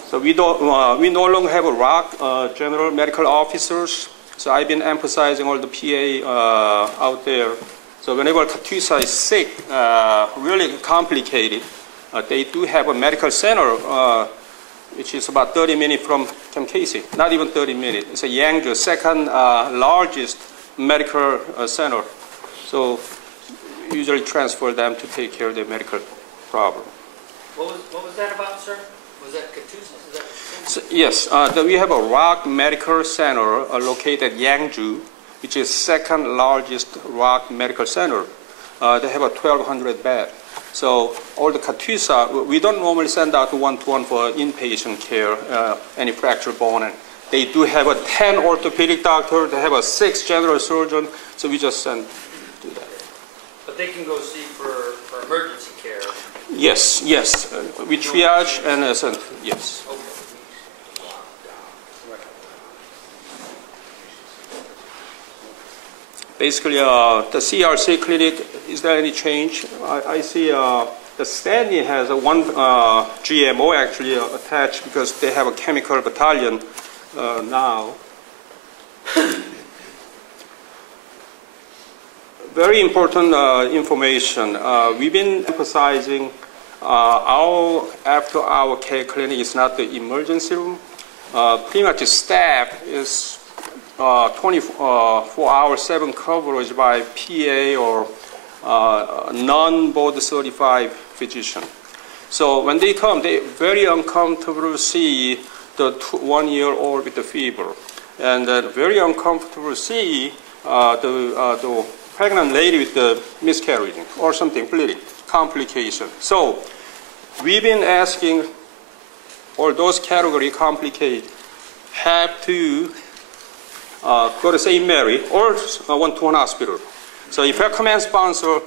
So we no longer have a ROC, general medical officers. So I've been emphasizing all the PA out there. So whenever Katusa is sick, really complicated, they do have a medical center, which is about 30 minutes from Camp Casey. Not even 30 minutes. It's a Yangzhou, 2nd largest medical center. So usually transfer them to take care of their medical problem. What was that about, sir? Was that Katusa? So, yes, we have a ROC Medical Center located at Yangzhou, which is 2nd largest ROC Medical Center. They have a 1,200 bed. So all the Katusa, we don't normally send out to 1-to-1 for inpatient care, any fractured bone. And they do have a 10 orthopedic doctor. They have a 6 general surgeon. So we just send to that. But they can go see for emergency care. Yes, yes. We triage and send. Yes. Okay. basically, the CRC clinic, is there any change? I see the Stanley has one GMO actually attached because they have a chemical battalion now. Very important information. We've been emphasizing our after-hour care clinic is not the emergency room. Pretty much staff is 24-hour 7 coverage by PA or non-board certified physician. So when they come, they're very uncomfortable to see the 1-year-old with the fever, and very uncomfortable to see the pregnant lady with the miscarriage or something, bleeding, complication. So we've been asking all those category complicated have to go to St. Mary or one-to-one hospital. So if a command sponsor,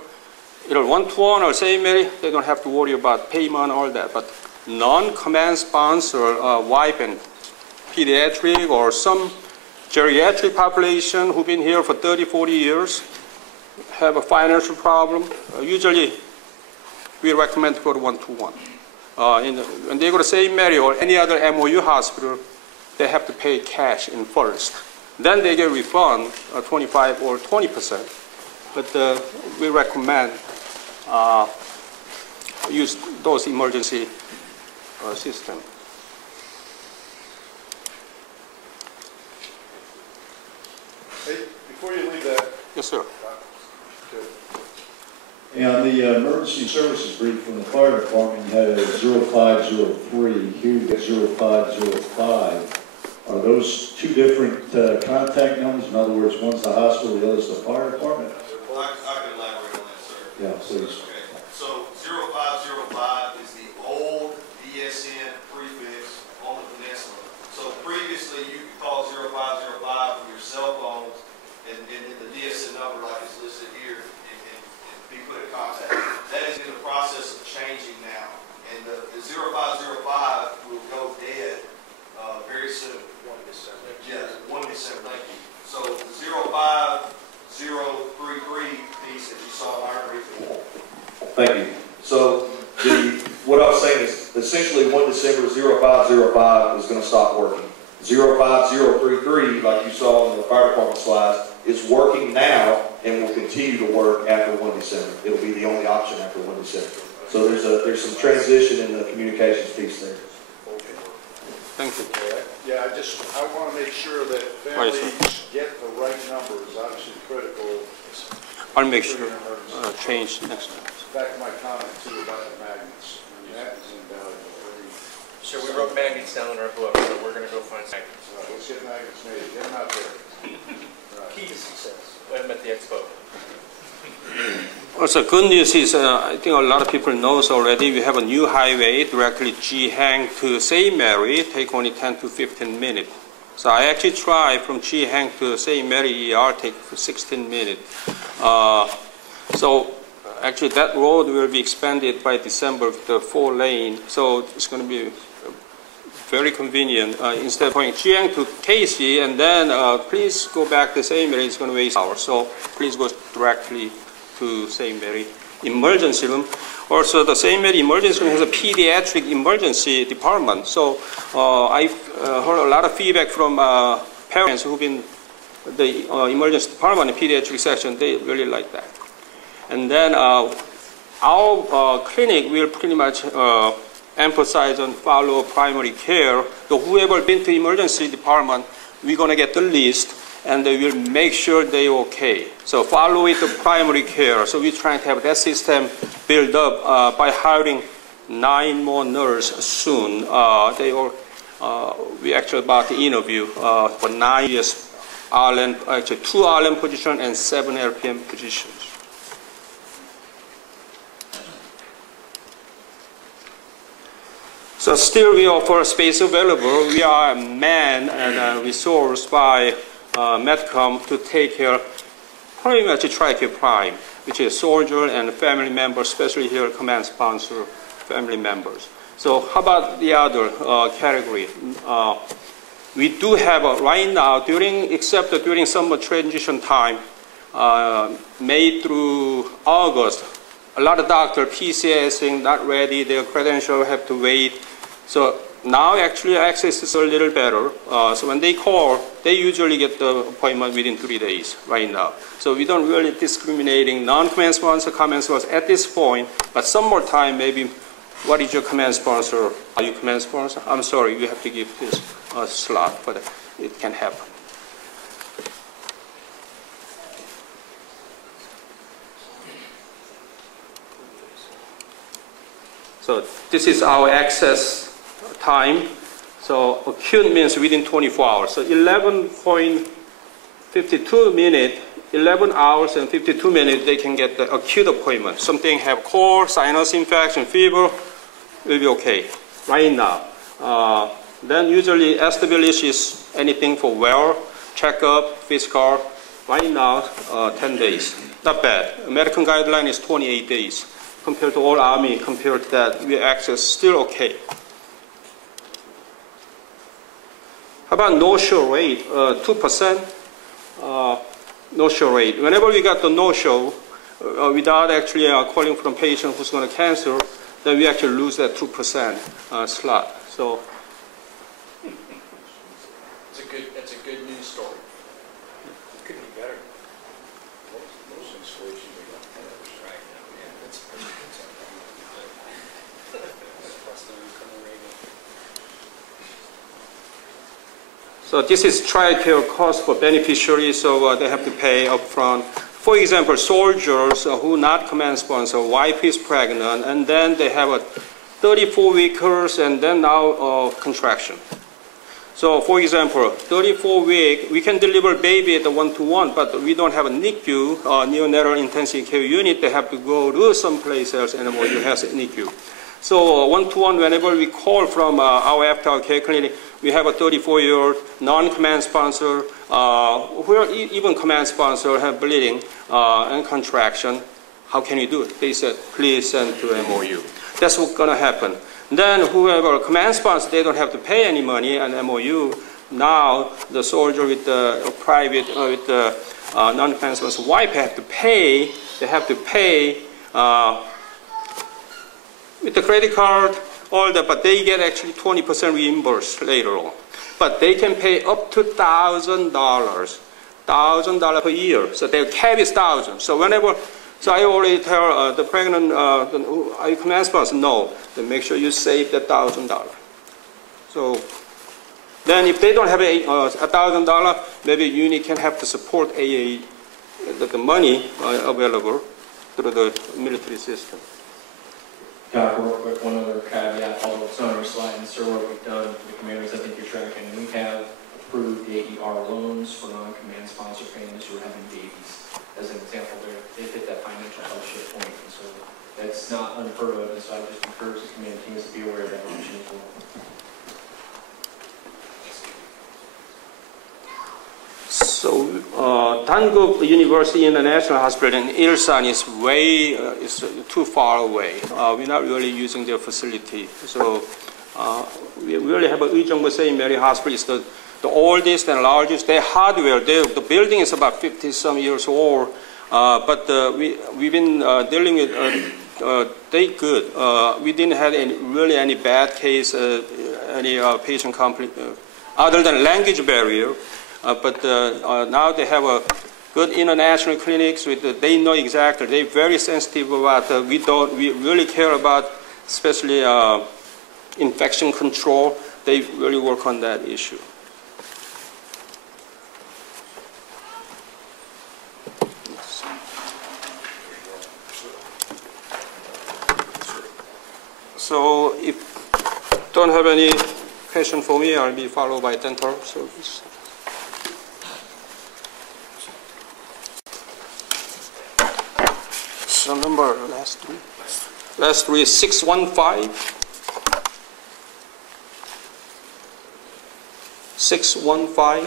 one-to-one or St. Mary, they don't have to worry about payment and all that. But non-command sponsor, wife and pediatric or some geriatric population who've been here for 30, 40 years, have a financial problem, usually we recommend to go to one-to-one. When they go to St. Mary or any other MOU hospital, they have to pay cash in first. Then they get refund 25 or 20%. But we recommend use those emergency system. Hey, before you leave that. Yes, sir. And the emergency services brief from the fire department, you had a 0503, here you get 0505. Are those two different contact numbers? In other words, one's the hospital, the other's the fire department? I can elaborate on that, sir. Yeah, please. Okay. So 0505 is the old DSN prefix on the peninsula. So previously you could call 0505 from your cell phones and the DSN number like it's listed here and be put in contact. That is in the process of changing now. And the 0505 will go dead very soon. 1 December. Yes, 1 December, thank you. So the 05033 piece that you saw in our briefing. Thank you. So what I was saying is essentially 1 December 0505 is going to stop working. 05033, like you saw in the fire department slides, is working now and will continue to work after 1 December. It'll be the only option after 1 December. So there's some transition in the communications piece there. Thank you. Yeah, I want to make sure that families get the right numbers, obviously critical. I'll make sure change next time. Back to my comment too about the magnets. I mean, that is invaluable. Sure, we wrote magnets down in our book, so we're going to go find magnets. Let's get magnets made. Get them out there. Key to success. We had them at the expo. Also, good news is, I think a lot of people knows already, we have a new highway directly G-Hang to St. Mary, take only 10 to 15 minutes. So I actually try from G-Hang to St. Mary ER, take 16 minutes. So actually that road will be expanded by December with the 4-lane, so it's going to be very convenient. Instead of going G-Hang to Casey and then please go back to St. Mary, it's going to waste hours. So please go directly to St. Mary emergency room. Also, the St. Mary emergency room has a pediatric emergency department. So I've heard a lot of feedback from parents who've been the emergency department and pediatric section. They really like that. And then our clinic will pretty much emphasize on follow primary care. So whoever been to emergency department, we're going to get the list and they will make sure they're okay. So follow with the primary care. So we're trying to have that system built up by hiring 9 more nurses soon. We actually about to interview for 9 years RN, actually 2 RN positions and 7 LPN positions. So still we offer space available. We are manned and resourced by Medcom to take care pretty much Tri-Care Prime, which is soldier and family members, especially here command sponsor family members. So how about the other category? We do have right now, except during summer transition time, May through August, a lot of doctors, PCSing, not ready, their credential have to wait. So now actually access is a little better. So when they call, they usually get the appointment within 3 days right now. So we don't really discriminating non-command sponsor, command sponsor at this point, but some more time maybe. What is your command sponsor? Are you command sponsor? I'm sorry, you have to give this slot, but it can happen. So this is our access time. So acute means within 24 hours. So 11.52 minutes, 11 hours and 52 minutes, they can get the acute appointment. Something have cold, sinus infection, fever, will be okay right now. Then usually establishes anything for wear, checkup, physical. Right now, 10 days. Not bad. American guideline is 28 days. Compared to all Army, compared to that, we access still okay. How about no-show rate? 2%. No-show rate. Whenever we got the no-show, without actually calling from patient who's going to cancel, then we actually lose that 2% slot. So that's a good news story. It could be better. Most installations are like that right now. Yeah, that's pretty good. So this is TRICARE cost for beneficiaries, so they have to pay upfront. For example, soldiers who not command sponsor, wife is pregnant, and then they have a 34 weekers and then now contraction. So for example, 34 week, we can deliver baby at the 1-to-1, but we don't have a NICU, neonatal intensive care unit. They have to go to someplace else and MOU has a NICU. So 1-to-1, whenever we call from our after care clinic, we have a 34-year-old non-command sponsor, where even command sponsor have bleeding and contraction. How can you do it? They said, please send to MOU. That's what's going to happen. Then whoever command sponsor, they don't have to pay any money and MOU. Now the soldier with the private, with the non-command sponsor wife have to pay. They have to pay with the credit card, all that, but they get actually 20% reimbursed later on. But they can pay up to $1,000, $1,000 per year. So their cap is 1,000. So whenever, so I already tell the pregnant, are you command sponsor? No. Then make sure you save the $1,000. So then if they don't have $1,000, maybe unit can have to support AA, the money available through the military system. Doc, real quick, one other caveat, although it's on our slide, and sir, what we've done for the commanders, I think you're tracking, we have approved the AER loans for non-command sponsor families who are having babies. As an example, they hit that financial hardship point, and so that's not unheard of, and so I just encourage the command teams to be aware of that option as well. So Dankook University International Hospital in Ilsan is is too far away. We're not really using their facility. So we really have a Ujeongbu St. Mary Hospital. It's the oldest and largest. Their hardware, the building is about 50-some years old. But we've been dealing with, they good. We didn't have really any bad case, any patient complaint, other than language barrier. But now they have a good international clinics. They know exactly. They're very sensitive about. We really care about, especially infection control. They really work on that issue. So if don't have any question for me, I'll be followed by dental service. So number last three is 615. 615.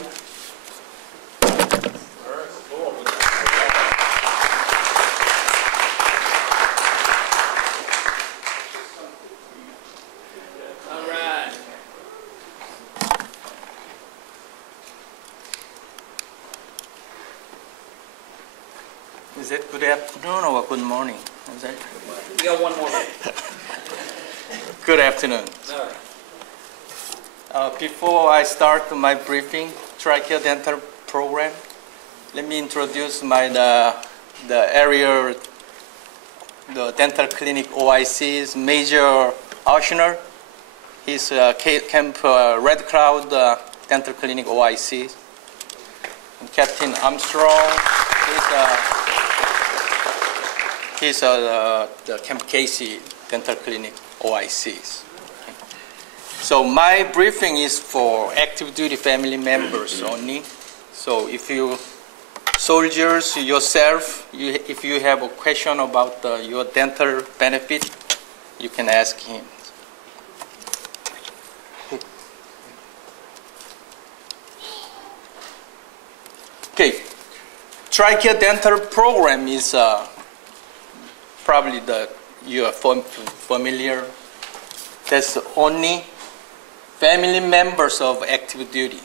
Good afternoon or good morning? Is that? You got one more minute. Good afternoon. All right. Before I start my briefing, TRICARE Dental Program, let me introduce the area, the dental clinic OIC's Major Aushner. He's Camp Red Cloud Dental Clinic OIC. And Captain Armstrong, he's the Camp Casey Dental Clinic OICs. Okay. So my briefing is for active duty family members only. So if you soldiers yourself, if you have a question about your dental benefit, you can ask him. Okay, TRICARE Dental Program is probably you are familiar. That's only family members of active duty.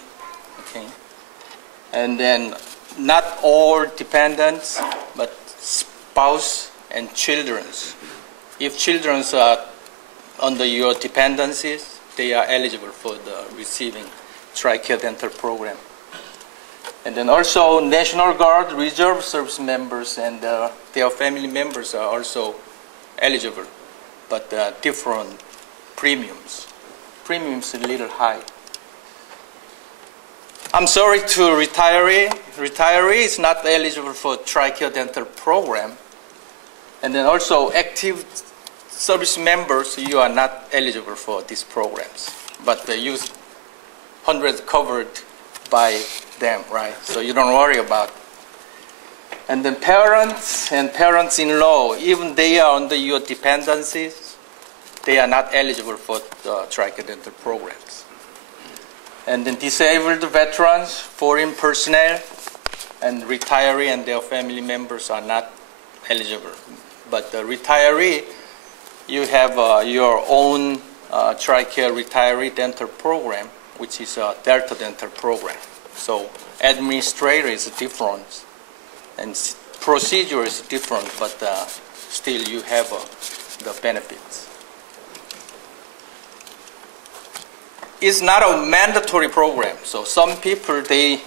Okay, and then not all dependents, but spouse and children. If children are under your dependencies, they are eligible for the receiving TRICARE Dental Program. And then also National Guard Reserve Service members and their family members are also eligible, but different premiums. Premiums a little high. I'm sorry to retiree. Retiree is not eligible for TRICARE Dental Program. And then also active service members, you are not eligible for these programs. But you 100 covered by them, right? So you don't worry about it. And then parents and parents-in-law, even they are under your dependencies, they are not eligible for the TRICARE Dental programs. And then disabled veterans, foreign personnel, and retiree and their family members are not eligible. But the retiree, you have your own TRICARE retiree dental program, which is a Delta dental program. So administrator is different, and procedure is different, but still you have the benefits. It's not a mandatory program, so some people, they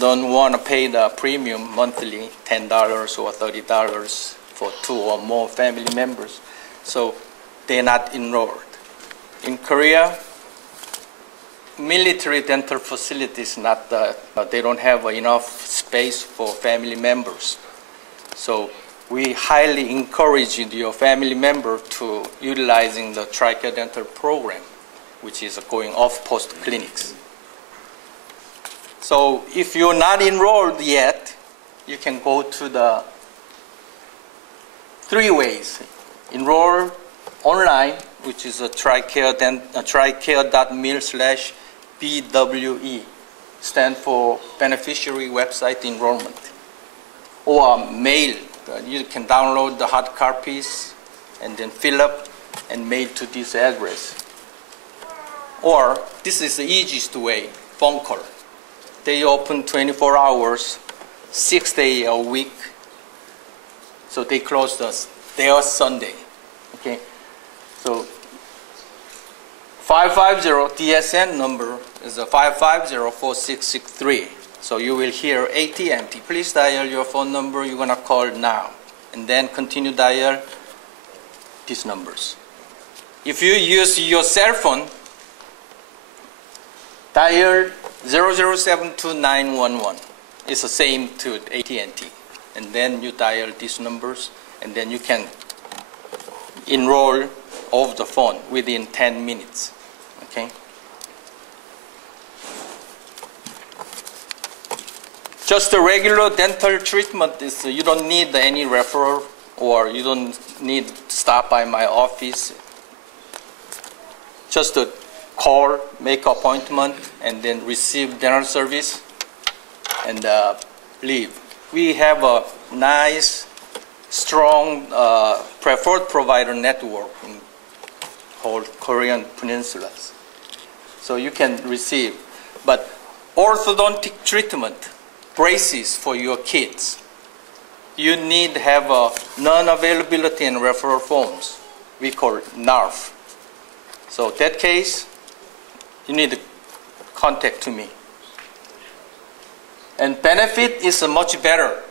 don't want to pay the premium monthly, $10 or $30 for 2 or more family members, so they're not enrolled. In Korea, military dental facilities they don't have enough space for family members. So we highly encourage your family member to utilizing the TRICARE Dental Program, which is going off-post clinics. So if you're not enrolled yet, you can go to the 3 ways. Enroll online, which is a tricare.mil/BWE, stand for Beneficiary Website Enrollment. Or mail, you can download the hard copies and then fill up and mail to this address. Or, this is the easiest way, phone call. They open 24 hours, 6 days a week, so they close their Sunday. Okay, so 550 DSN number is a 550-4663. So you will hear AT&T. Please dial your phone number you're gonna call now, and then continue dial these numbers. If you use your cell phone, dial 0072911. It's the same to AT&T, and then you dial these numbers, and then you can enroll over the phone within 10 minutes, okay? Just the regular dental treatment is you don't need any referral, or you don't need to stop by my office. Just a call, make appointment, and then receive dental service and leave. We have a nice, strong preferred provider network in whole Korean peninsulas. So you can receive. But orthodontic treatment, braces for your kids, you need to have a non-availability and referral forms. We call it NARF. So that case, you need to contact to me. And benefit is much better.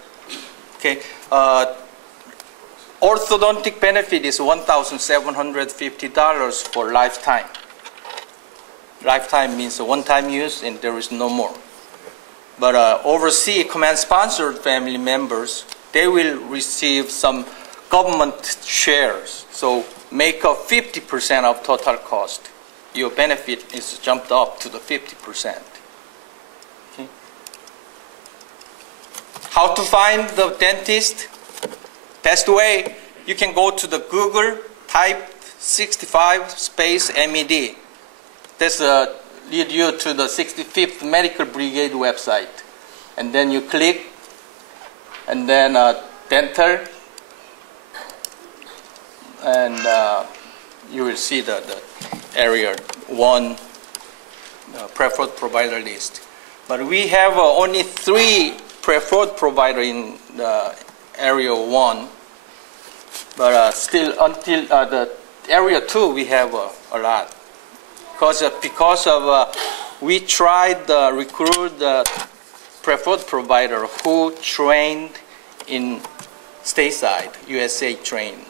Okay, orthodontic benefit is $1,750 for lifetime. Lifetime means a one-time use and there is no more. But overseas command-sponsored family members, they will receive some government shares. So make up 50% of total cost. Your benefit is jumped up to the 50%. Okay. How to find the dentist? Best way, you can go to the Google, type 65 space MED. That's lead you to the 65th Medical Brigade website. And then you click, and then dental, and you will see the area 1 preferred provider list. But we have only 3 preferred provider in the area 1, but still until the area 2 we have a lot. Because of we tried to recruit the preferred provider who trained in stateside, USAG trained.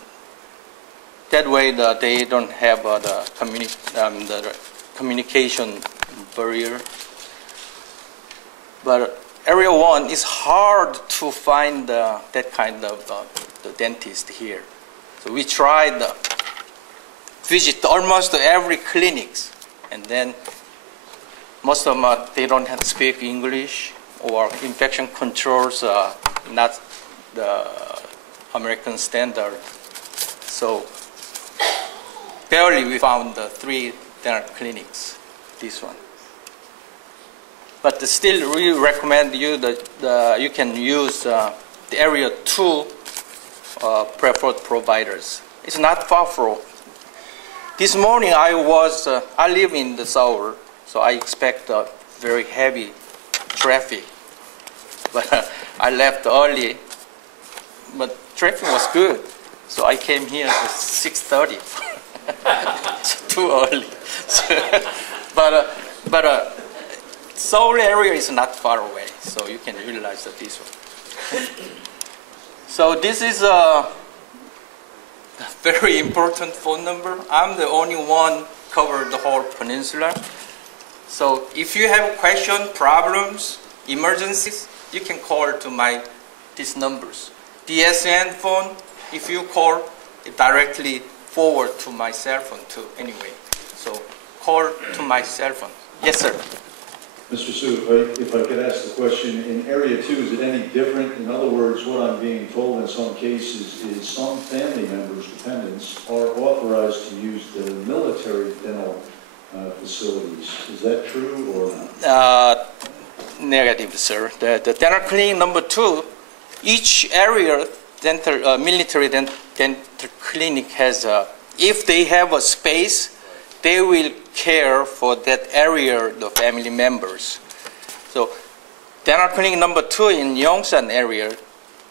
That way they don't have the communication barrier. But area 1 is hard to find that kind of the dentist here. So we tried visit almost every clinics, and then most of them they don't have to speak English, or infection controls not the American standard. So barely we found the 3 dental clinics, this one. But still we recommend you that you can use the area 2 preferred providers. It's not far from. This morning I live in the Seoul, so I expect very heavy traffic. But I left early, but traffic was good. So I came here at 6:30. Too early. But Seoul area is not far away, so you can utilize this one. So this is a very important phone number. I'm the only one covered the whole peninsula. So if you have questions, problems, emergencies, you can call to these numbers. DSN phone, if you call, it directly forward to my cell phone too, anyway. So call to my cell phone. Yes, sir. Mr. Su, if I could ask the question, in Area 2, is it any different? In other words, what I'm being told in some cases is some family members, dependents, are authorized to use the military dental facilities. Is that true or not? Negative, sir. The dental clinic number 2, each area military dental clinic has if they have a space, they will care for that area, the family members. So dental clinic number 2 in Yongsan area,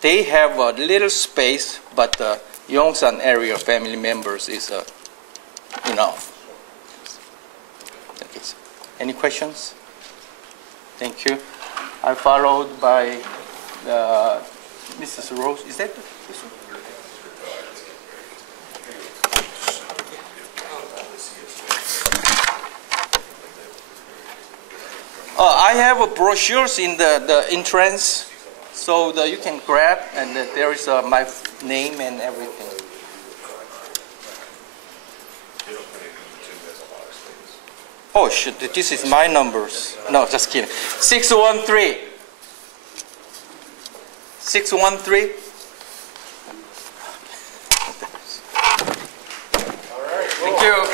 they have a little space, but the Yongsan area family members is enough. Okay. Any questions? Thank you. I followed by Mrs. Rose. Is that this one? I have brochures in the entrance, so that you can grab, and there is my name and everything. Oh shit, this is my numbers. No, just kidding. 613. 613. All right. Thank you.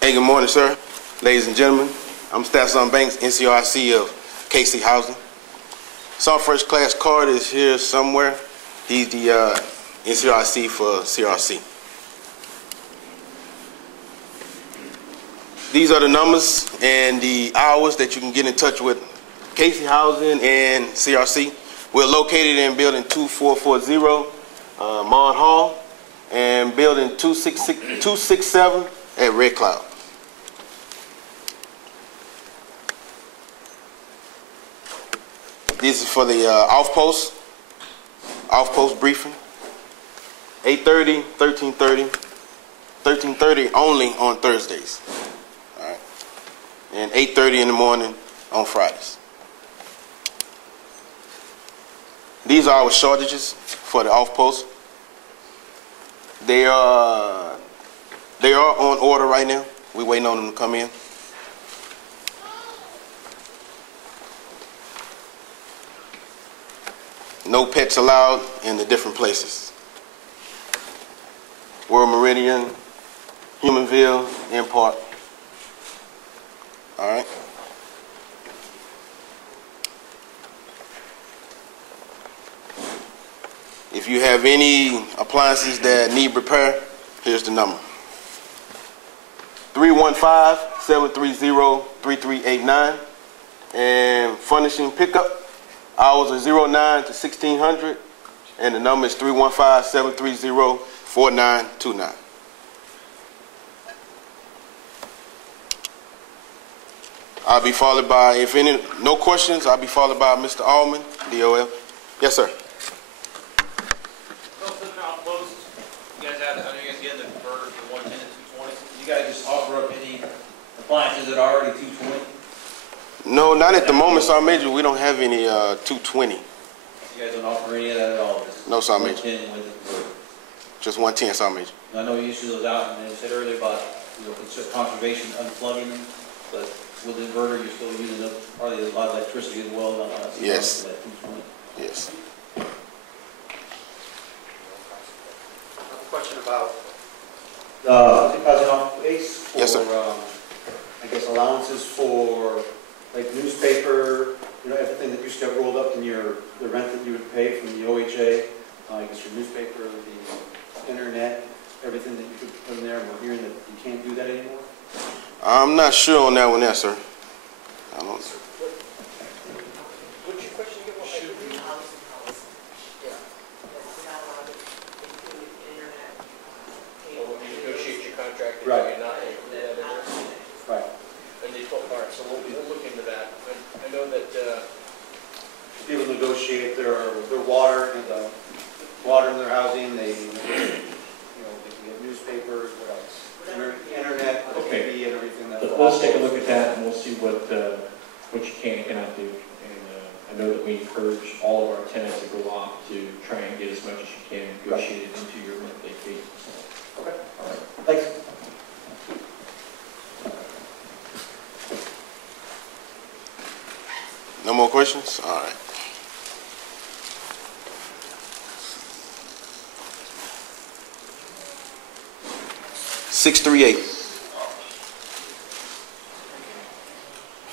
Hey, good morning, sir. Ladies and gentlemen, I'm Stasson Banks, NCRC of KC Housing. Some first class card is here somewhere. He's the NCRC for CRC. These are the numbers and the hours that you can get in touch with KC Housing and CRC. We're located in building 2440 Mon Hall and building 267 at Red Cloud. This is for the off-post briefing. 8:30, 13:30, 13:30 only on Thursdays. All right. And 8:30 in the morning on Fridays. These are our shortages for the off-post. They are on order right now. We're waiting on them to come in. No pets allowed in the different places. World Meridian, Humanville, Import. All right. If you have any appliances that need repair, here's the number. 315-730-3389. And furnishing pickup, hours are 09 to 1600. And the number is 315-730-4929. I'll be followed by, if any, no questions, I'll be followed by Mr. Allman, DOL. Yes, sir. You guys just offer up any appliances that are already 220? No, not at the moment, Sergeant Major. We don't have any 220. You guys don't offer any of that at all? No, Sergeant Major. Just 110, Sergeant Major. I know you issue those out, and you said earlier about conservation unplugging them, but with the inverter, you're still using probably a lot of electricity as well. Yes. Yes. Question about multi-housing space for, yes, sir. I guess allowances for like newspaper, everything that used to get rolled up in the rent that you would pay from the OHA, I guess your newspaper, the internet, everything that you could put in there, and we're hearing that you can't do that anymore? I'm not sure on that one there, sir. I don't. What's your question again? Negotiate your contract, right? You're not right. And they told, all right, so we'll look into that. I know that people negotiate their water and water in their housing. They they can get newspapers. What else? Internet, okay, TV, and everything. Let's take a look at that, and we'll see what you can and cannot do. And I know that we encourage all of our tenants to go off to try and get as much as you can negotiated into your monthly fee. So. Okay. All right. Thanks. No more questions? All right. Six 638.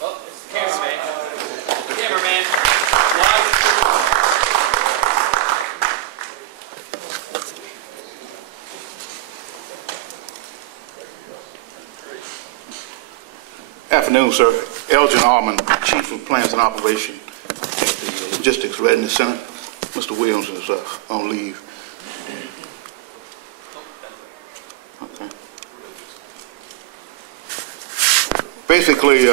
Oh, it's the cameraman. Cameraman. Afternoon, sir. Elgin Allman, Chief of Plans and Operation at the Logistics Readiness Center. Mr. Williams is on leave. Okay. Basically,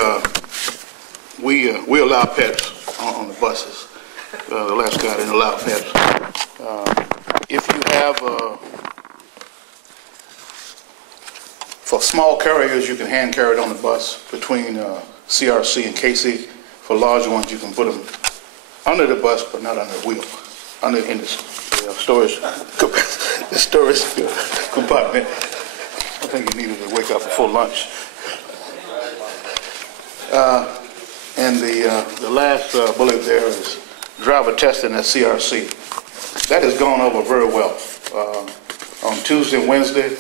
we allow pets on the buses. The last guy didn't allow pets. If you have, for small carriers, you can hand carry it on the bus between CRC and KC. For larger ones, you can put them under the bus, but not under the wheel, in the storage compartment. I think you needed to wake up before lunch. And the last bullet there is driver testing at CRC. That has gone over very well. On Tuesday and Wednesday,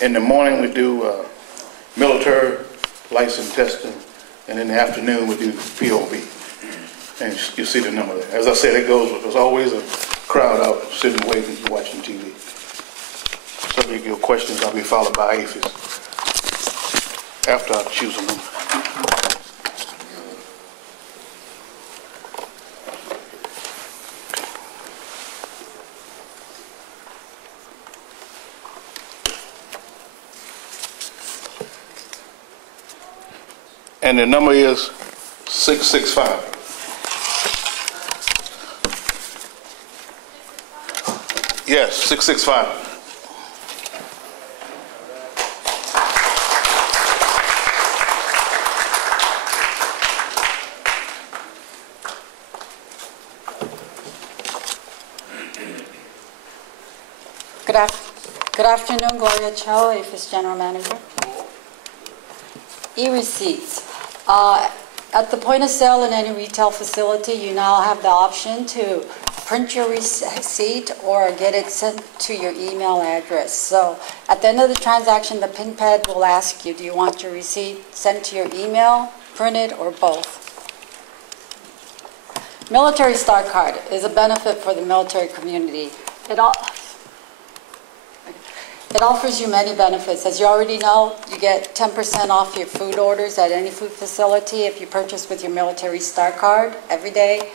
in the morning we do military license testing. and in the afternoon we do POV. And you see the number there. As I said, there's always a crowd out sitting waiting, watching TV. So if you have questions, I'll be followed by APHIS after I choose a number. And the number is 665. Yes, 665. Good afternoon, Gloria Cho, APHIS General Manager. E-receipts. At the point of sale in any retail facility, you now have the option to print your receipt or get it sent to your email address. So at the end of the transaction, the PIN pad will ask you, do you want your receipt sent to your email, printed, or both? Military Star Card is a benefit for the military community. It offers you many benefits. As you already know, you get 10% off your food orders at any food facility if you purchase with your Military Star Card every day.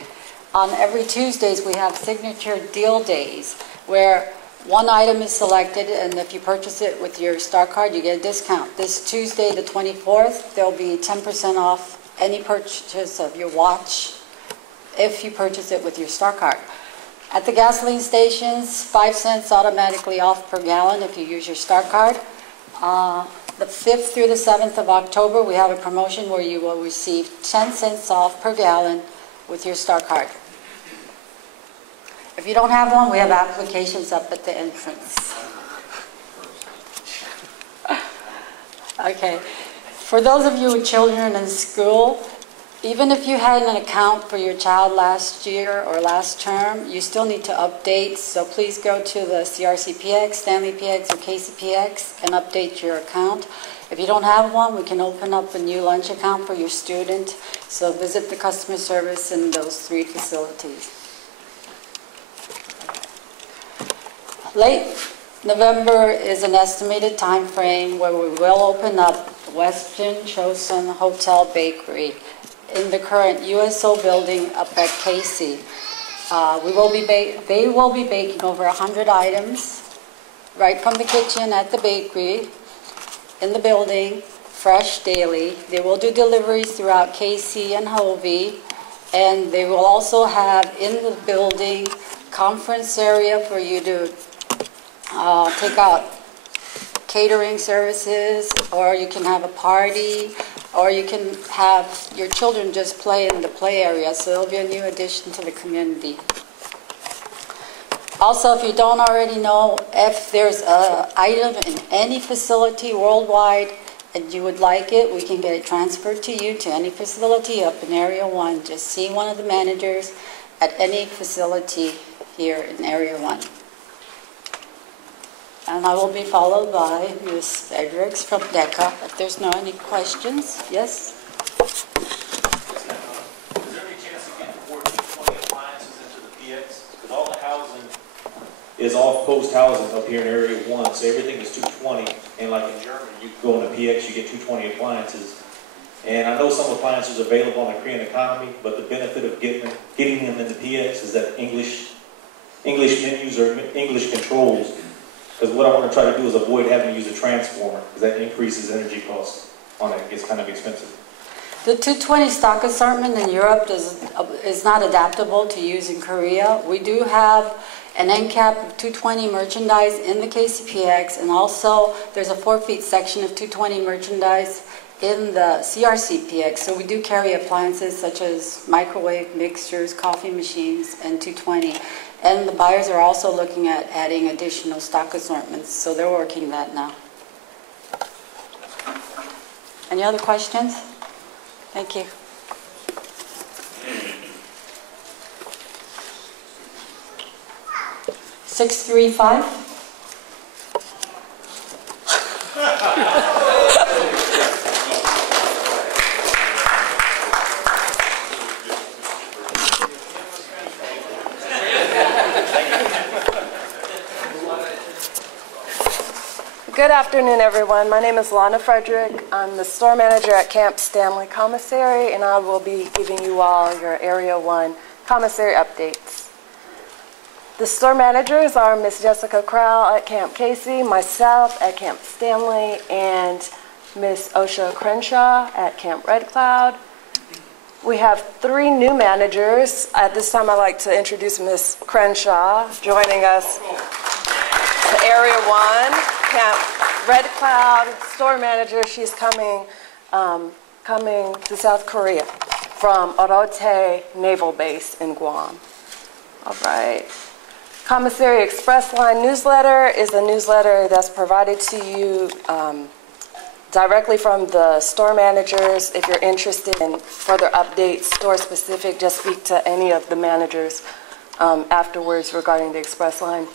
On every Tuesdays, we have signature deal days where one item is selected, and if you purchase it with your Star Card, you get a discount. This Tuesday, the 24th, there'll be 10% off any purchase of your watch if you purchase it with your Star Card. At the gasoline stations, 5 cents automatically off per gallon if you use your Star Card. The 5th through the 7th of October, we have a promotion where you will receive 10 cents off per gallon with your Star Card. If you don't have one, we have applications up at the entrance. Okay. For those of you with children in school, even if you had an account for your child last year or last term, you still need to update. So please go to the CRCPX, Stanley PX, or KCPX and update your account. If you don't have one, we can open up a new lunch account for your student. So visit the customer service in those 3 facilities. Late November is an estimated time frame where we will open up Western Chosun Hotel Bakery in the current USO building up at Casey. They will be baking over 100 items right from the kitchen at the bakery in the building, fresh daily. They will do deliveries throughout Casey and Hovey, and they will also have in the building conference area for you to take out catering services, or you can have a party, or you can have your children just play in the play area. So it'll be a new addition to the community. Also, if you don't already know, if there's an item in any facility worldwide and you would like it, we can get it transferred to you to any facility up in Area 1. Just see one of the managers at any facility here in Area 1. And I will be followed by Ms. Fredericks from DECA. If there's no any questions, yes? Is there any chance to get 1420 appliances into the PX? Because all the housing is all post housing up here in Area 1, so everything is 220. And like in Germany, you go in the PX, you get 220 appliances. And I know some appliances are available on the Korean economy, but the benefit of getting them in the PX is that English menus or English controls. Because what I want to try to do is avoid having to use a transformer, because that increases energy costs on it. It gets kind of expensive. The 220 stock assortment in Europe is not adaptable to use in Korea. We do have an end cap of 220 merchandise in the KCPX, and also there's a 4-feet section of 220 merchandise in the CRCPX. So we do carry appliances such as microwave, mixers, coffee machines, and 220. And the buyers are also looking at adding additional stock assortments, so they're working that now. Any other questions? Thank you. $635. Good afternoon, everyone. My name is Lana Frederick. I'm the store manager at Camp Stanley Commissary, and I will be giving you all your Area 1 commissary updates. The store managers are Miss Jessica Crowell at Camp Casey, myself at Camp Stanley, and Miss Osha Crenshaw at Camp Red Cloud. We have 3 new managers. At this time, I'd like to introduce Miss Crenshaw joining us to Area 1, Camp Red Cloud, store manager. She's coming to South Korea from Orote Naval Base in Guam. All right. Commissary Express Line newsletter is a newsletter that's provided to you directly from the store managers. If you're interested in further updates, store specific, just speak to any of the managers afterwards regarding the Express Line.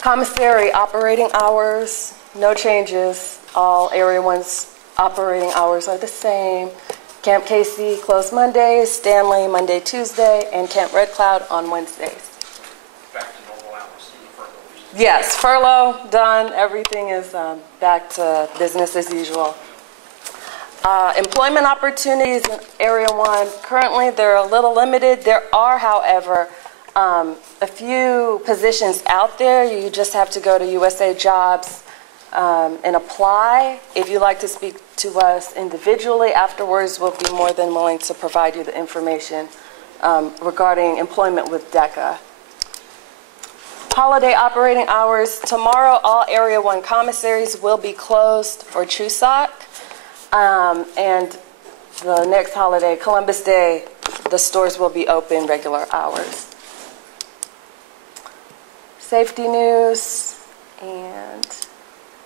Commissary operating hours, no changes. All Area 1's operating hours are the same. Camp Casey closed Mondays, Stanley Monday, Tuesday, and Camp Red Cloud on Wednesdays. Back to normal hours. Yes, furlough done. Everything is back to business as usual. Employment opportunities in Area 1, currently they're a little limited. There are, however, a few positions out there. You just have to go to USA Jobs and apply. If you'd like to speak to us individually afterwards, we'll be more than willing to provide you the information regarding employment with DECA. Holiday operating hours. Tomorrow, all Area 1 commissaries will be closed for Chuseok. And the next holiday, Columbus Day, the stores will be open regular hours. Safety news, and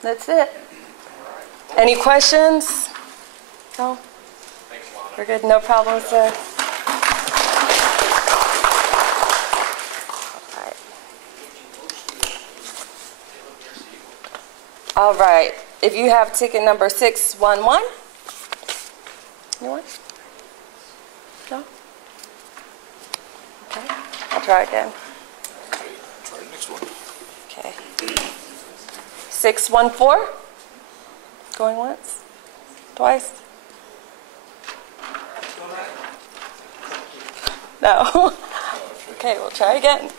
that's it. Any questions? No? Thanks, Lana. We're good, no problem, sir. All right, if you have ticket number 611, anyone? No? Okay, I'll try again. Try the next one. Okay. 614. Going once? Twice? No. Okay, we'll try again.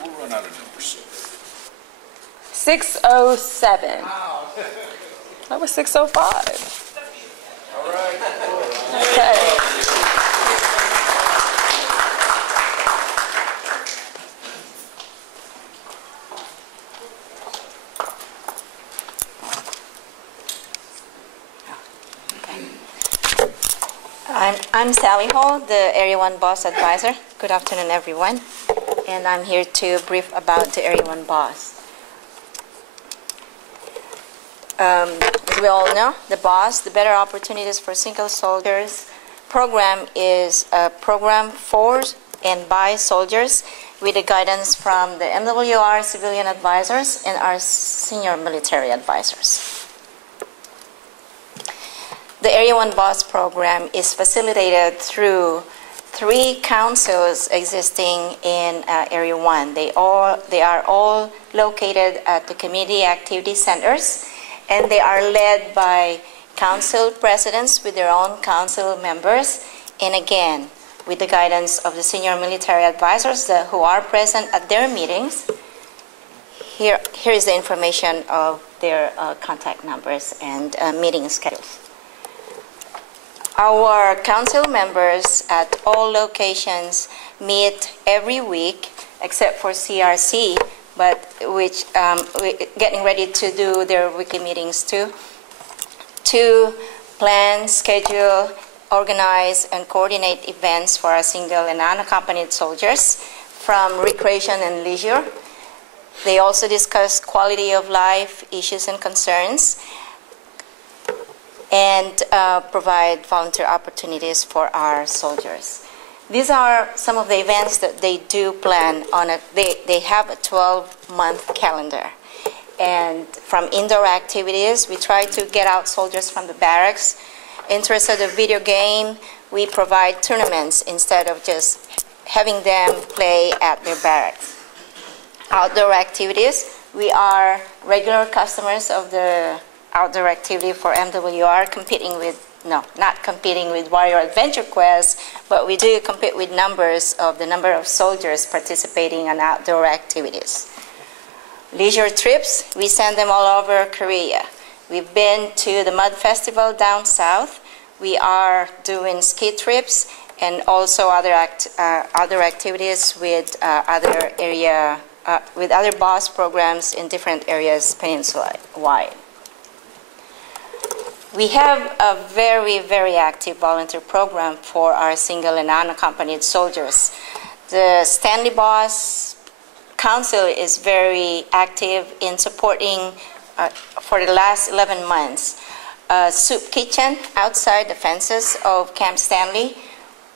We'll run out of numbers. 607. That was 605. All right. Okay. I'm Sally Hall, the Area 1 Boss Advisor. Good afternoon, everyone. And I'm here to brief about the Area 1 Boss. As we all know, the BOSS, the Better Opportunities for Single Soldiers program, is a program for and by soldiers with the guidance from the MWR civilian advisors and our senior military advisors. The Area 1 BOSS program is facilitated through 3 councils existing in Area 1. They are all located at the community activity centers, and they are led by council presidents with their own council members, and again, with the guidance of the senior military advisors who are present at their meetings. Here is the information of their contact numbers and meeting schedules. Our council members at all locations meet every week, except for CRC, but which we're getting ready to do their weekly meetings too, to plan, schedule, organize, and coordinate events for our single and unaccompanied soldiers from recreation and leisure. They also discuss quality of life issues and concerns, and provide volunteer opportunities for our soldiers. These are some of the events that they do plan on. They have a 12-month calendar. And from indoor activities, we try to get out soldiers from the barracks. Interested in video game, we provide tournaments instead of just having them play at their barracks. Outdoor activities, We are regular customers of the outdoor activity for MWR, competing with, no, not competing with Warrior Adventure Quest, but we do compete with numbers of the number of soldiers participating in outdoor activities. Leisure trips, we send them all over Korea. We've been to the Mud Festival down south. We are doing ski trips and also other activities with with other BOSS programs in different areas peninsula-wide. We have a very, very active volunteer program for our single and unaccompanied soldiers. The Stanley BOSS Council is very active in supporting, for the last 11 months, a soup kitchen outside the fences of Camp Stanley.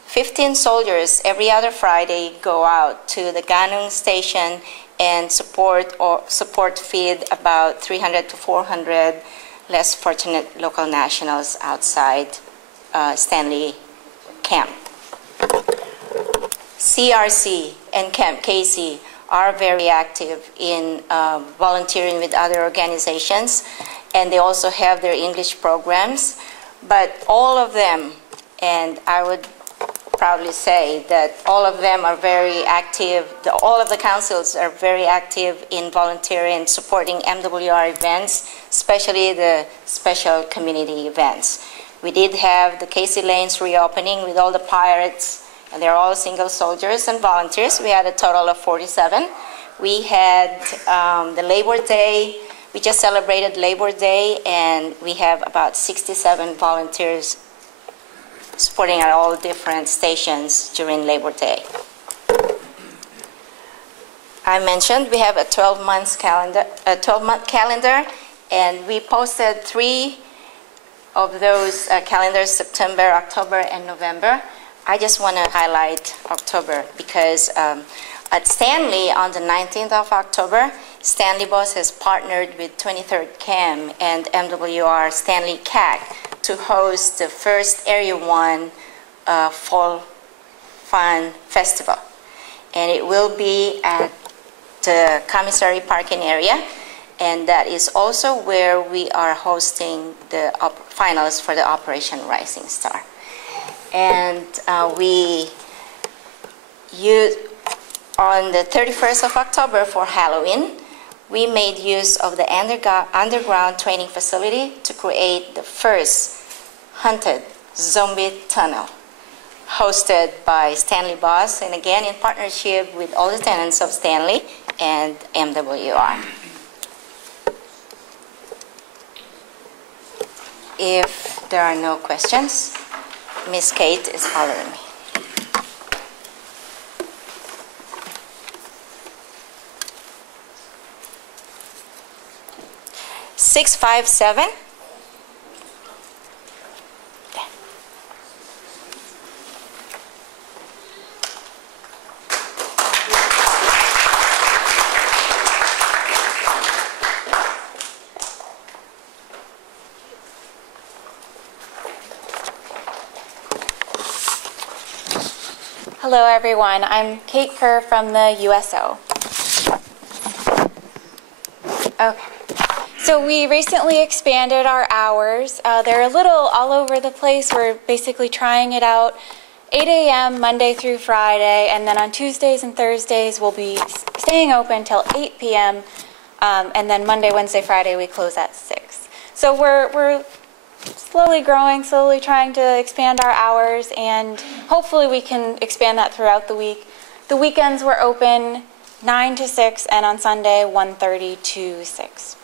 15 soldiers every other Friday go out to the Ganong station and support feed about 300 to 400 less fortunate local nationals outside Stanley Camp. CRC and Camp Casey are very active in volunteering with other organizations, and they also have their English programs. But all of them, and I would proudly say that all of them are very active, all of the councils are very active in volunteering and supporting MWR events, especially the special community events. We did have the Casey Lanes reopening with all the pirates, and they're all single soldiers and volunteers. We had a total of 47. We had the Labor Day. We just celebrated Labor Day, and we have about 67 volunteers supporting at all different stations during Labor Day. I mentioned we have a 12-month calendar, and we posted 3 of those calendars, September, October, and November. I just want to highlight October because at Stanley on the 19th of October, Stanley BOSS has partnered with 23rd Chem and MWR Stanley CAC to host the first Area 1 Fall Fun Festival. And it will be at the commissary parking area, and that is also where we are hosting the finals for the Operation Rising Star. And on the 31st of October for Halloween, we made use of the underground training facility to create the first haunted zombie tunnel, hosted by Stanley BOSS, and again in partnership with all the tenants of Stanley and MWR. If there are no questions, Miss Kate is following me. $657. Hello everyone, I'm Kate Kerr from the USO. Okay, so we recently expanded our hours. They're a little all over the place. We're basically trying it out 8 a.m. Monday through Friday, and then on Tuesdays and Thursdays we'll be staying open till 8 p.m. And then Monday, Wednesday, Friday we close at 6. So we're slowly growing, slowly trying to expand our hours, and hopefully we can expand that throughout the week. The weekends we're open 9 to 6, and on Sunday 1:30 to 6.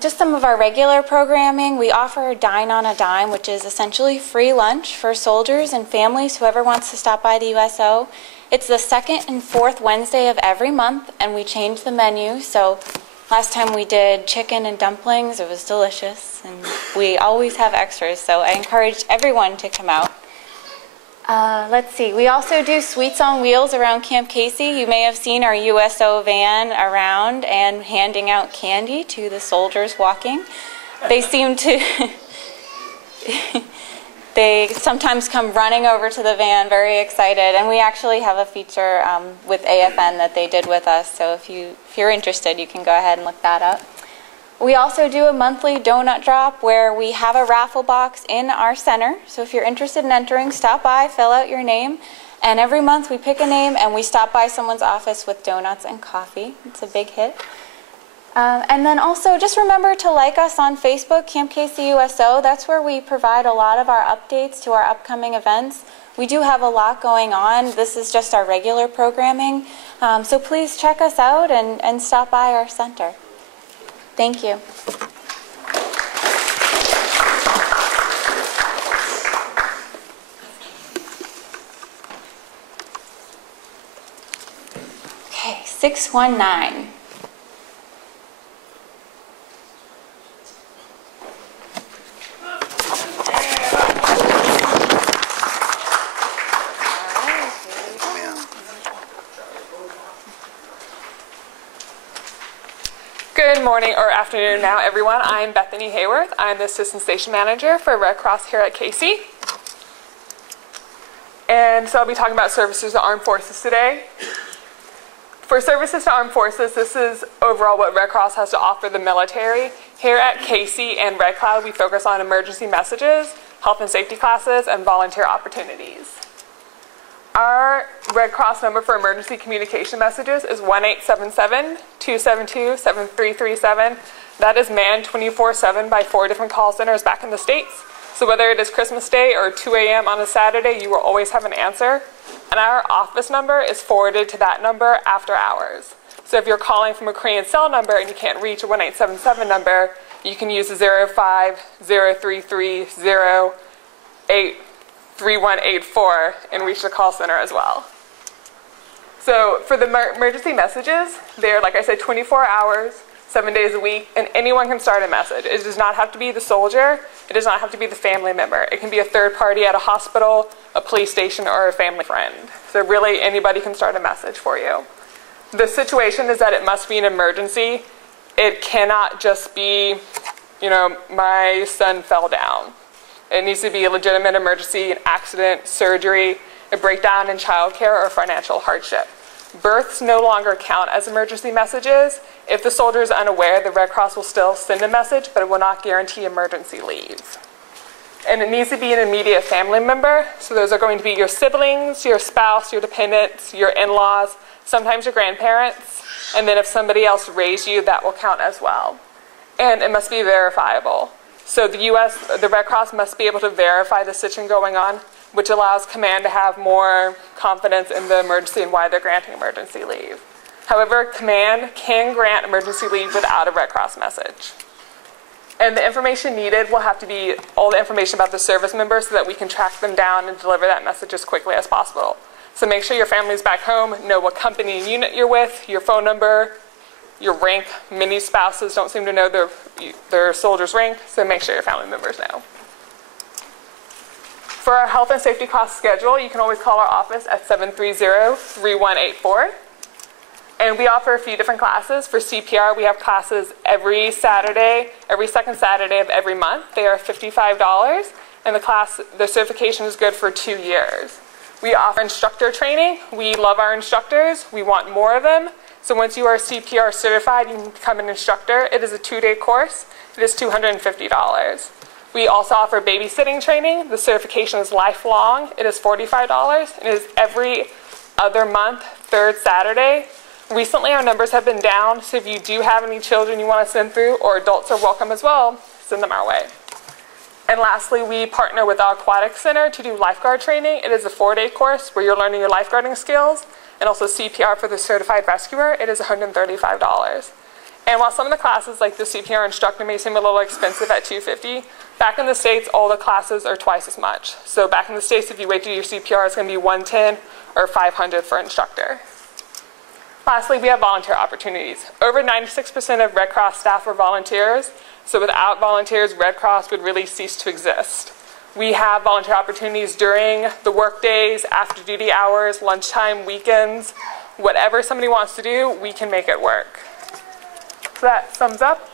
Just some of our regular programming. We offer Dine on a Dime, which is essentially free lunch for soldiers and families, whoever wants to stop by the USO. It's the second and fourth Wednesday of every month, and we change the menu. So last time we did chicken and dumplings. It was delicious, and we always have extras, so I encourage everyone to come out. Let's see, we also do Sweets on Wheels around Camp Casey. You may have seen our USO van around and handing out candy to the soldiers walking. They seem to They sometimes come running over to the van, very excited, and we actually have a feature with AFN that they did with us, so if you're interested, you can go ahead and look that up. We also do a monthly donut drop where we have a raffle box in our center, so if you're interested in entering, stop by, fill out your name, and every month we pick a name and we stop by someone's office with donuts and coffee. It's a big hit. And then also just remember to like us on Facebook, Camp KCUSO. That's where we provide a lot of our updates to our upcoming events. We do have a lot going on. This is just our regular programming. So please check us out and stop by our center. Thank you. Okay, 619. Good morning or afternoon now, everyone. I'm Bethany Hayworth. I'm the Assistant Station Manager for Red Cross here at KC. And so I'll be talking about services to armed forces today. For services to armed forces, this is overall what Red Cross has to offer the military. Here at KC and Red Cloud, we focus on emergency messages, health and safety classes, and volunteer opportunities. Our Red Cross number for emergency communication messages is 1-877-272-7337. That is manned 24/7 by 4 different call centers back in the States. So whether it is Christmas Day or 2 a.m. on a Saturday, you will always have an answer. And our office number is forwarded to that number after hours. So if you're calling from a Korean cell number and you can't reach a 1-877 number, you can use the 05-033-08-3184 and reach the call center as well. So for the emergency messages, they're, like I said, 24 hours, 7 days a week, and anyone can start a message. It does not have to be the soldier. It does not have to be the family member. It can be a third party at a hospital, a police station, or a family friend. So really, anybody can start a message for you. The situation is that it must be an emergency. It cannot just be, my son fell down. It needs to be a legitimate emergency, an accident, surgery, a breakdown in childcare, or financial hardship. Births no longer count as emergency messages. If the soldier is unaware, the Red Cross will still send a message, but it will not guarantee emergency leave. And it needs to be an immediate family member. So those are going to be your siblings, your spouse, your dependents, your in-laws, sometimes your grandparents. And then if somebody else raised you, that will count as well. And it must be verifiable. So the Red Cross must be able to verify the situation going on, which allows command to have more confidence in the emergency and why they're granting emergency leave. However, command can grant emergency leave without a Red Cross message. And the information needed will have to be all the information about the service member so that we can track them down and deliver that message as quickly as possible. So make sure your family's back home, know what company and unit you're with, your phone number, your rank. Many spouses don't seem to know their soldier's rank, so make sure your family members know. For our health and safety class schedule, you can always call our office at 730-3184. And we offer a few different classes. For CPR, we have classes every Saturday, every second Saturday of every month. They are $55, and the certification is good for 2 years. We offer instructor training. We love our instructors. We want more of them. So once you are CPR certified, you can become an instructor. It is a 2-day course. It is $250. We also offer babysitting training. The certification is lifelong. It is $45, and it is every other month, third Saturday. Recently, our numbers have been down, so if you do have any children you want to send through, or adults are welcome as well, send them our way. And lastly, we partner with our aquatic center to do lifeguard training. It is a 4-day course where you're learning your lifeguarding skills, and also CPR for the certified rescuer. It is $135. And while some of the classes, like the CPR instructor, may seem a little expensive at $250, back in the States, all the classes are twice as much. So back in the States, if you wait to do your CPR, it's going to be $110 or $500 for instructor. Lastly, we have volunteer opportunities. Over 96% of Red Cross staff are volunteers, so without volunteers, Red Cross would really cease to exist. We have volunteer opportunities during the work days, after duty hours, lunchtime, weekends. Whatever somebody wants to do, we can make it work. So that sums up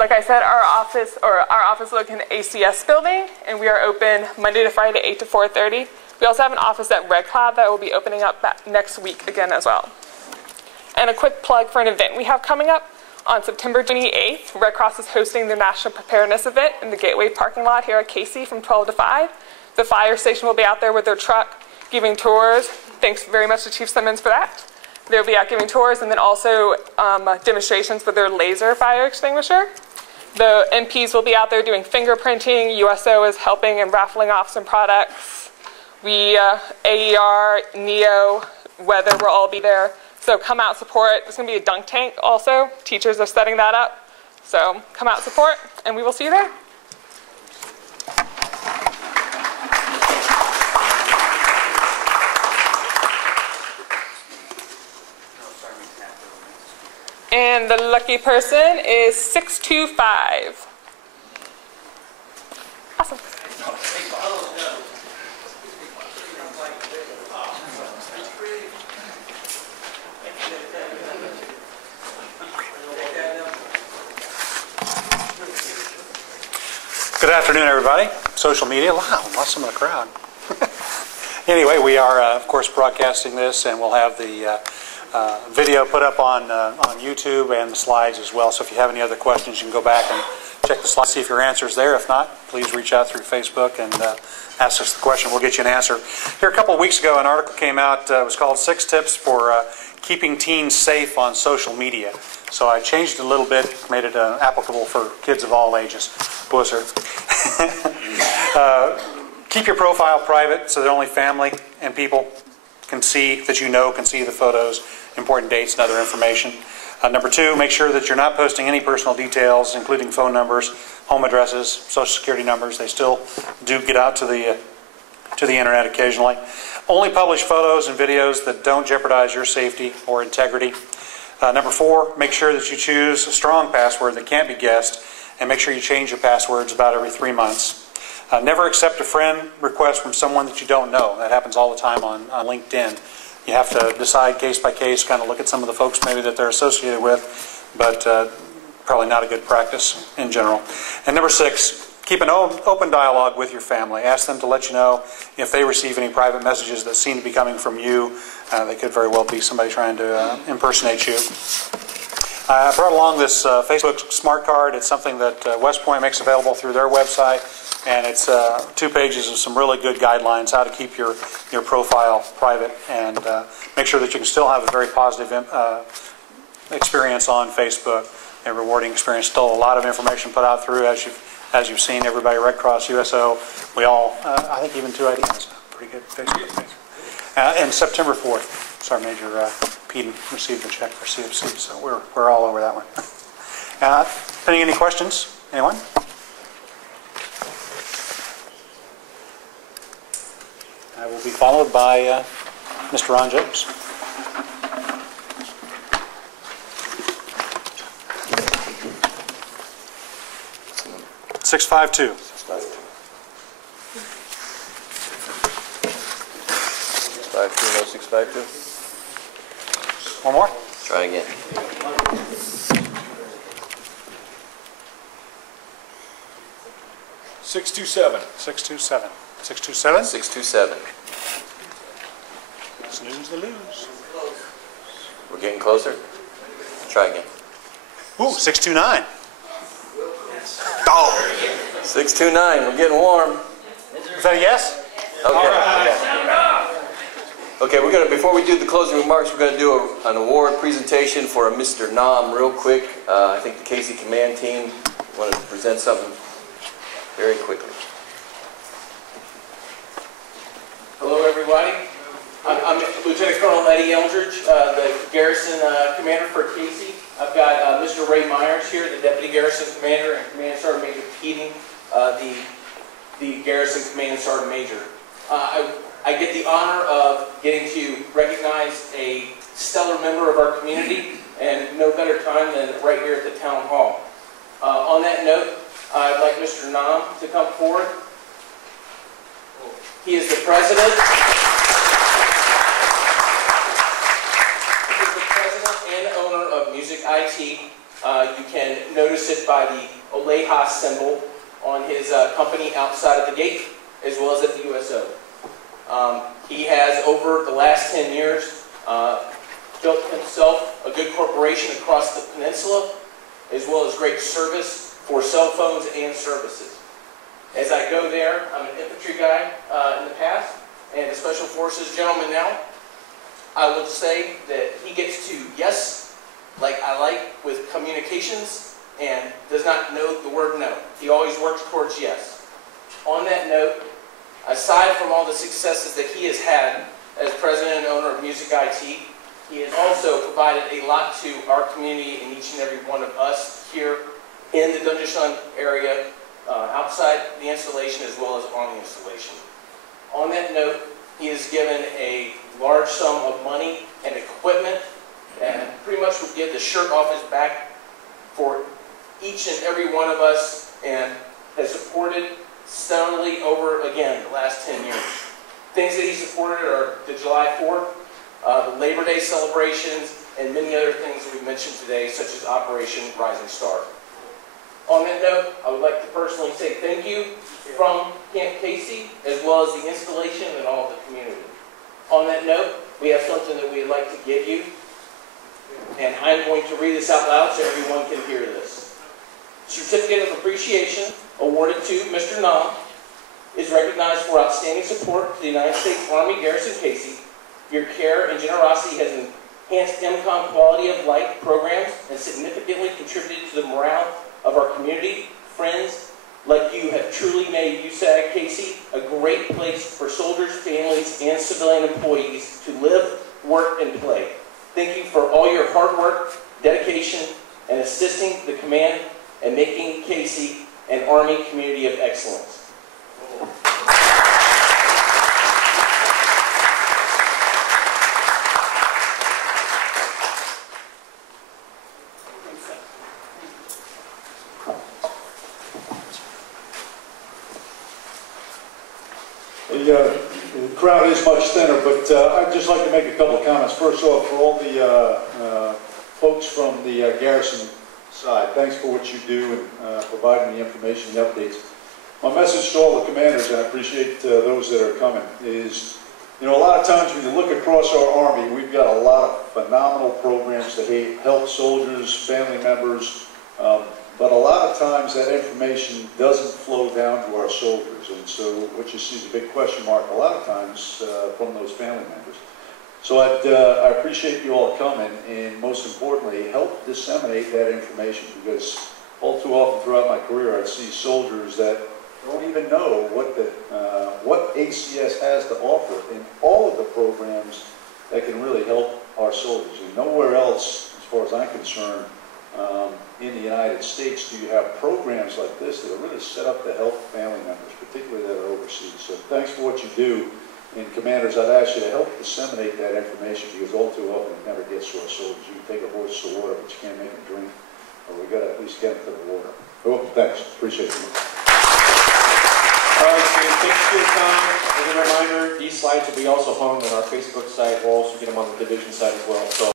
Like I said, our office is located in the ACS building, and we are open Monday to Friday, 8 to 4:30. We also have an office at Red Cloud that will be opening up next week again as well. And a quick plug for an event we have coming up. On September 28th, Red Cross is hosting their National Preparedness event in the Gateway parking lot here at Casey from 12 to 5. The fire station will be out there with their truck giving tours. Thanks very much to Chief Simmons for that. They'll be out giving tours, and then also demonstrations with their laser fire extinguisher. The MPs will be out there doing fingerprinting. USO is helping and raffling off some products. We, AER, NEO, weather will all be there. So come out, support. There's going to be a dunk tank also. Teachers are setting that up. So come out, support, and we will see you there. And the lucky person is 625. Awesome. Good afternoon, everybody. Social media, wow, lost some of the crowd. Anyway, we are, of course, broadcasting this, and we'll have the video put up on YouTube and the slides as well. So if you have any other questions, you can go back and check the slides, see if your answer is there. If not, please reach out through Facebook and ask us the question. We'll get you an answer. Here a couple of weeks ago, an article came out. It was called 6 Tips for Keeping Teens Safe on Social Media. So I changed it a little bit, made it applicable for kids of all ages. Buzzer. Keep your profile private so that only family and people can see that you know, can see the photos, important dates, and other information. Number 2, make sure that you're not posting any personal details, including phone numbers, home addresses, social security numbers. They still do get out to the internet occasionally. Only publish photos and videos that don't jeopardize your safety or integrity. Number 4, make sure that you choose a strong password that can't be guessed, and make sure you change your passwords about every 3 months. Never accept a friend request from someone that you don't know. That happens all the time on LinkedIn. You have to decide case by case, kind of look at some of the folks maybe that they're associated with, but probably not a good practice in general. And number 6, keep an open dialogue with your family. Ask them to let you know if they receive any private messages that seem to be coming from you. They could very well be somebody trying to impersonate you. I brought along this Facebook Smart Card. It's something that West Point makes available through their website, and it's 2 pages of some really good guidelines how to keep your profile private and make sure that you can still have a very positive experience on Facebook, a rewarding experience. Still a lot of information put out through, as you've seen, everybody, Red Cross, USO, we all, I think even 2ID has a pretty good Facebook page. And September 4th, Sergeant Major Peden received the check for CFC, so we're all over that one. Any questions? Anyone? I will be followed by Mr. Ron Jacobs. (652). 652. One more? Try again. 627. 627. 627? 627. Snooze the lose. We're getting closer. Try again. Ooh, 629. Oh! 629. We're getting warm. Is that a yes? Okay. Okay, we're gonna, before we do the closing remarks, we're gonna do an award presentation for Mr. Nam real quick. I think the Casey Command team wanted to present something very quickly. Hello, everybody. I'm Lieutenant Colonel Eddie Eldridge, the Garrison Commander for Casey. I've got Mr. Ray Myers here, the Deputy Garrison Commander, and Command Sergeant Major Keating, the Garrison Command Sergeant Major. I get the honor of getting to recognize a stellar member of our community, and no better time than right here at the Town Hall. On that note, I'd like Mr. Nam to come forward. He is the president. He is the president and owner of Music IT. You can notice it by the Oleha symbol on his company outside of the gate, as well as at the USO. He has, over the last 10 years, built himself a good corporation across the peninsula, as well as great service for cell phones and services. As I go there, I'm an infantry guy in the past, and a Special Forces gentleman now. I will say that he gets to yes, like I like with communications, and does not know the word no. He always works towards yes. On that note, aside from all the successes that he has had as president and owner of Music IT, he has also provided a lot to our community and each and every one of us here in the Dundashan area, outside the installation as well as on the installation. On that note, he has given a large sum of money and equipment, and pretty much would give the shirt off his back for each and every one of us, and has supported steadily over, again, the last 10 years. Things that he supported are the July 4th, the Labor Day celebrations, and many other things that we mentioned today, such as Operation Rising Star. On that note, I would like to personally say thank you from Camp Casey, as well as the installation and all of the community. On that note, we have something that we'd like to give you, and I'm going to read this out loud so everyone can hear this. Certificate of Appreciation awarded to Mr. Nam is recognized for outstanding support to the United States Army Garrison Casey. Your care and generosity has enhanced MCOM quality of life programs and significantly contributed to the morale of our community. Friends like you have truly made USAG Casey a great place for soldiers, families, and civilian employees to live, work, and play. Thank you for all your hard work, dedication, and assisting the command and making Casey an Army community of excellence. The crowd is much thinner, but I'd just like to make a couple of comments. First off, for all the folks from the Garrison side, thanks for what you do and providing the information and updates. My message to all the commanders, and I appreciate those that are coming, is, you know, a lot of times when you look across our Army, we've got a lot of phenomenal programs to help soldiers, family members, but a lot of times that information doesn't flow down to our soldiers, and so what you see is a big question mark a lot of times from those family members. So I appreciate you all coming, and most importantly, help disseminate that information, because all too often throughout my career I'd see soldiers that don't even know what ACS has to offer in all of the programs that can really help our soldiers. And nowhere else, as far as I'm concerned, in the United States do you have programs like this that are really set up to help family members, particularly that are overseas. So thanks for what you do. And commanders, I'd ask you to help disseminate that information, because all too often it never gets to our soldiers. You can take a horse to water, but you can't make them drink. Or we got to at least get them to the water. Oh, thanks. Appreciate it. All right, so thanks for your time. As a reminder, these slides will be also hung on our Facebook site. We'll also get them on the division site as well. So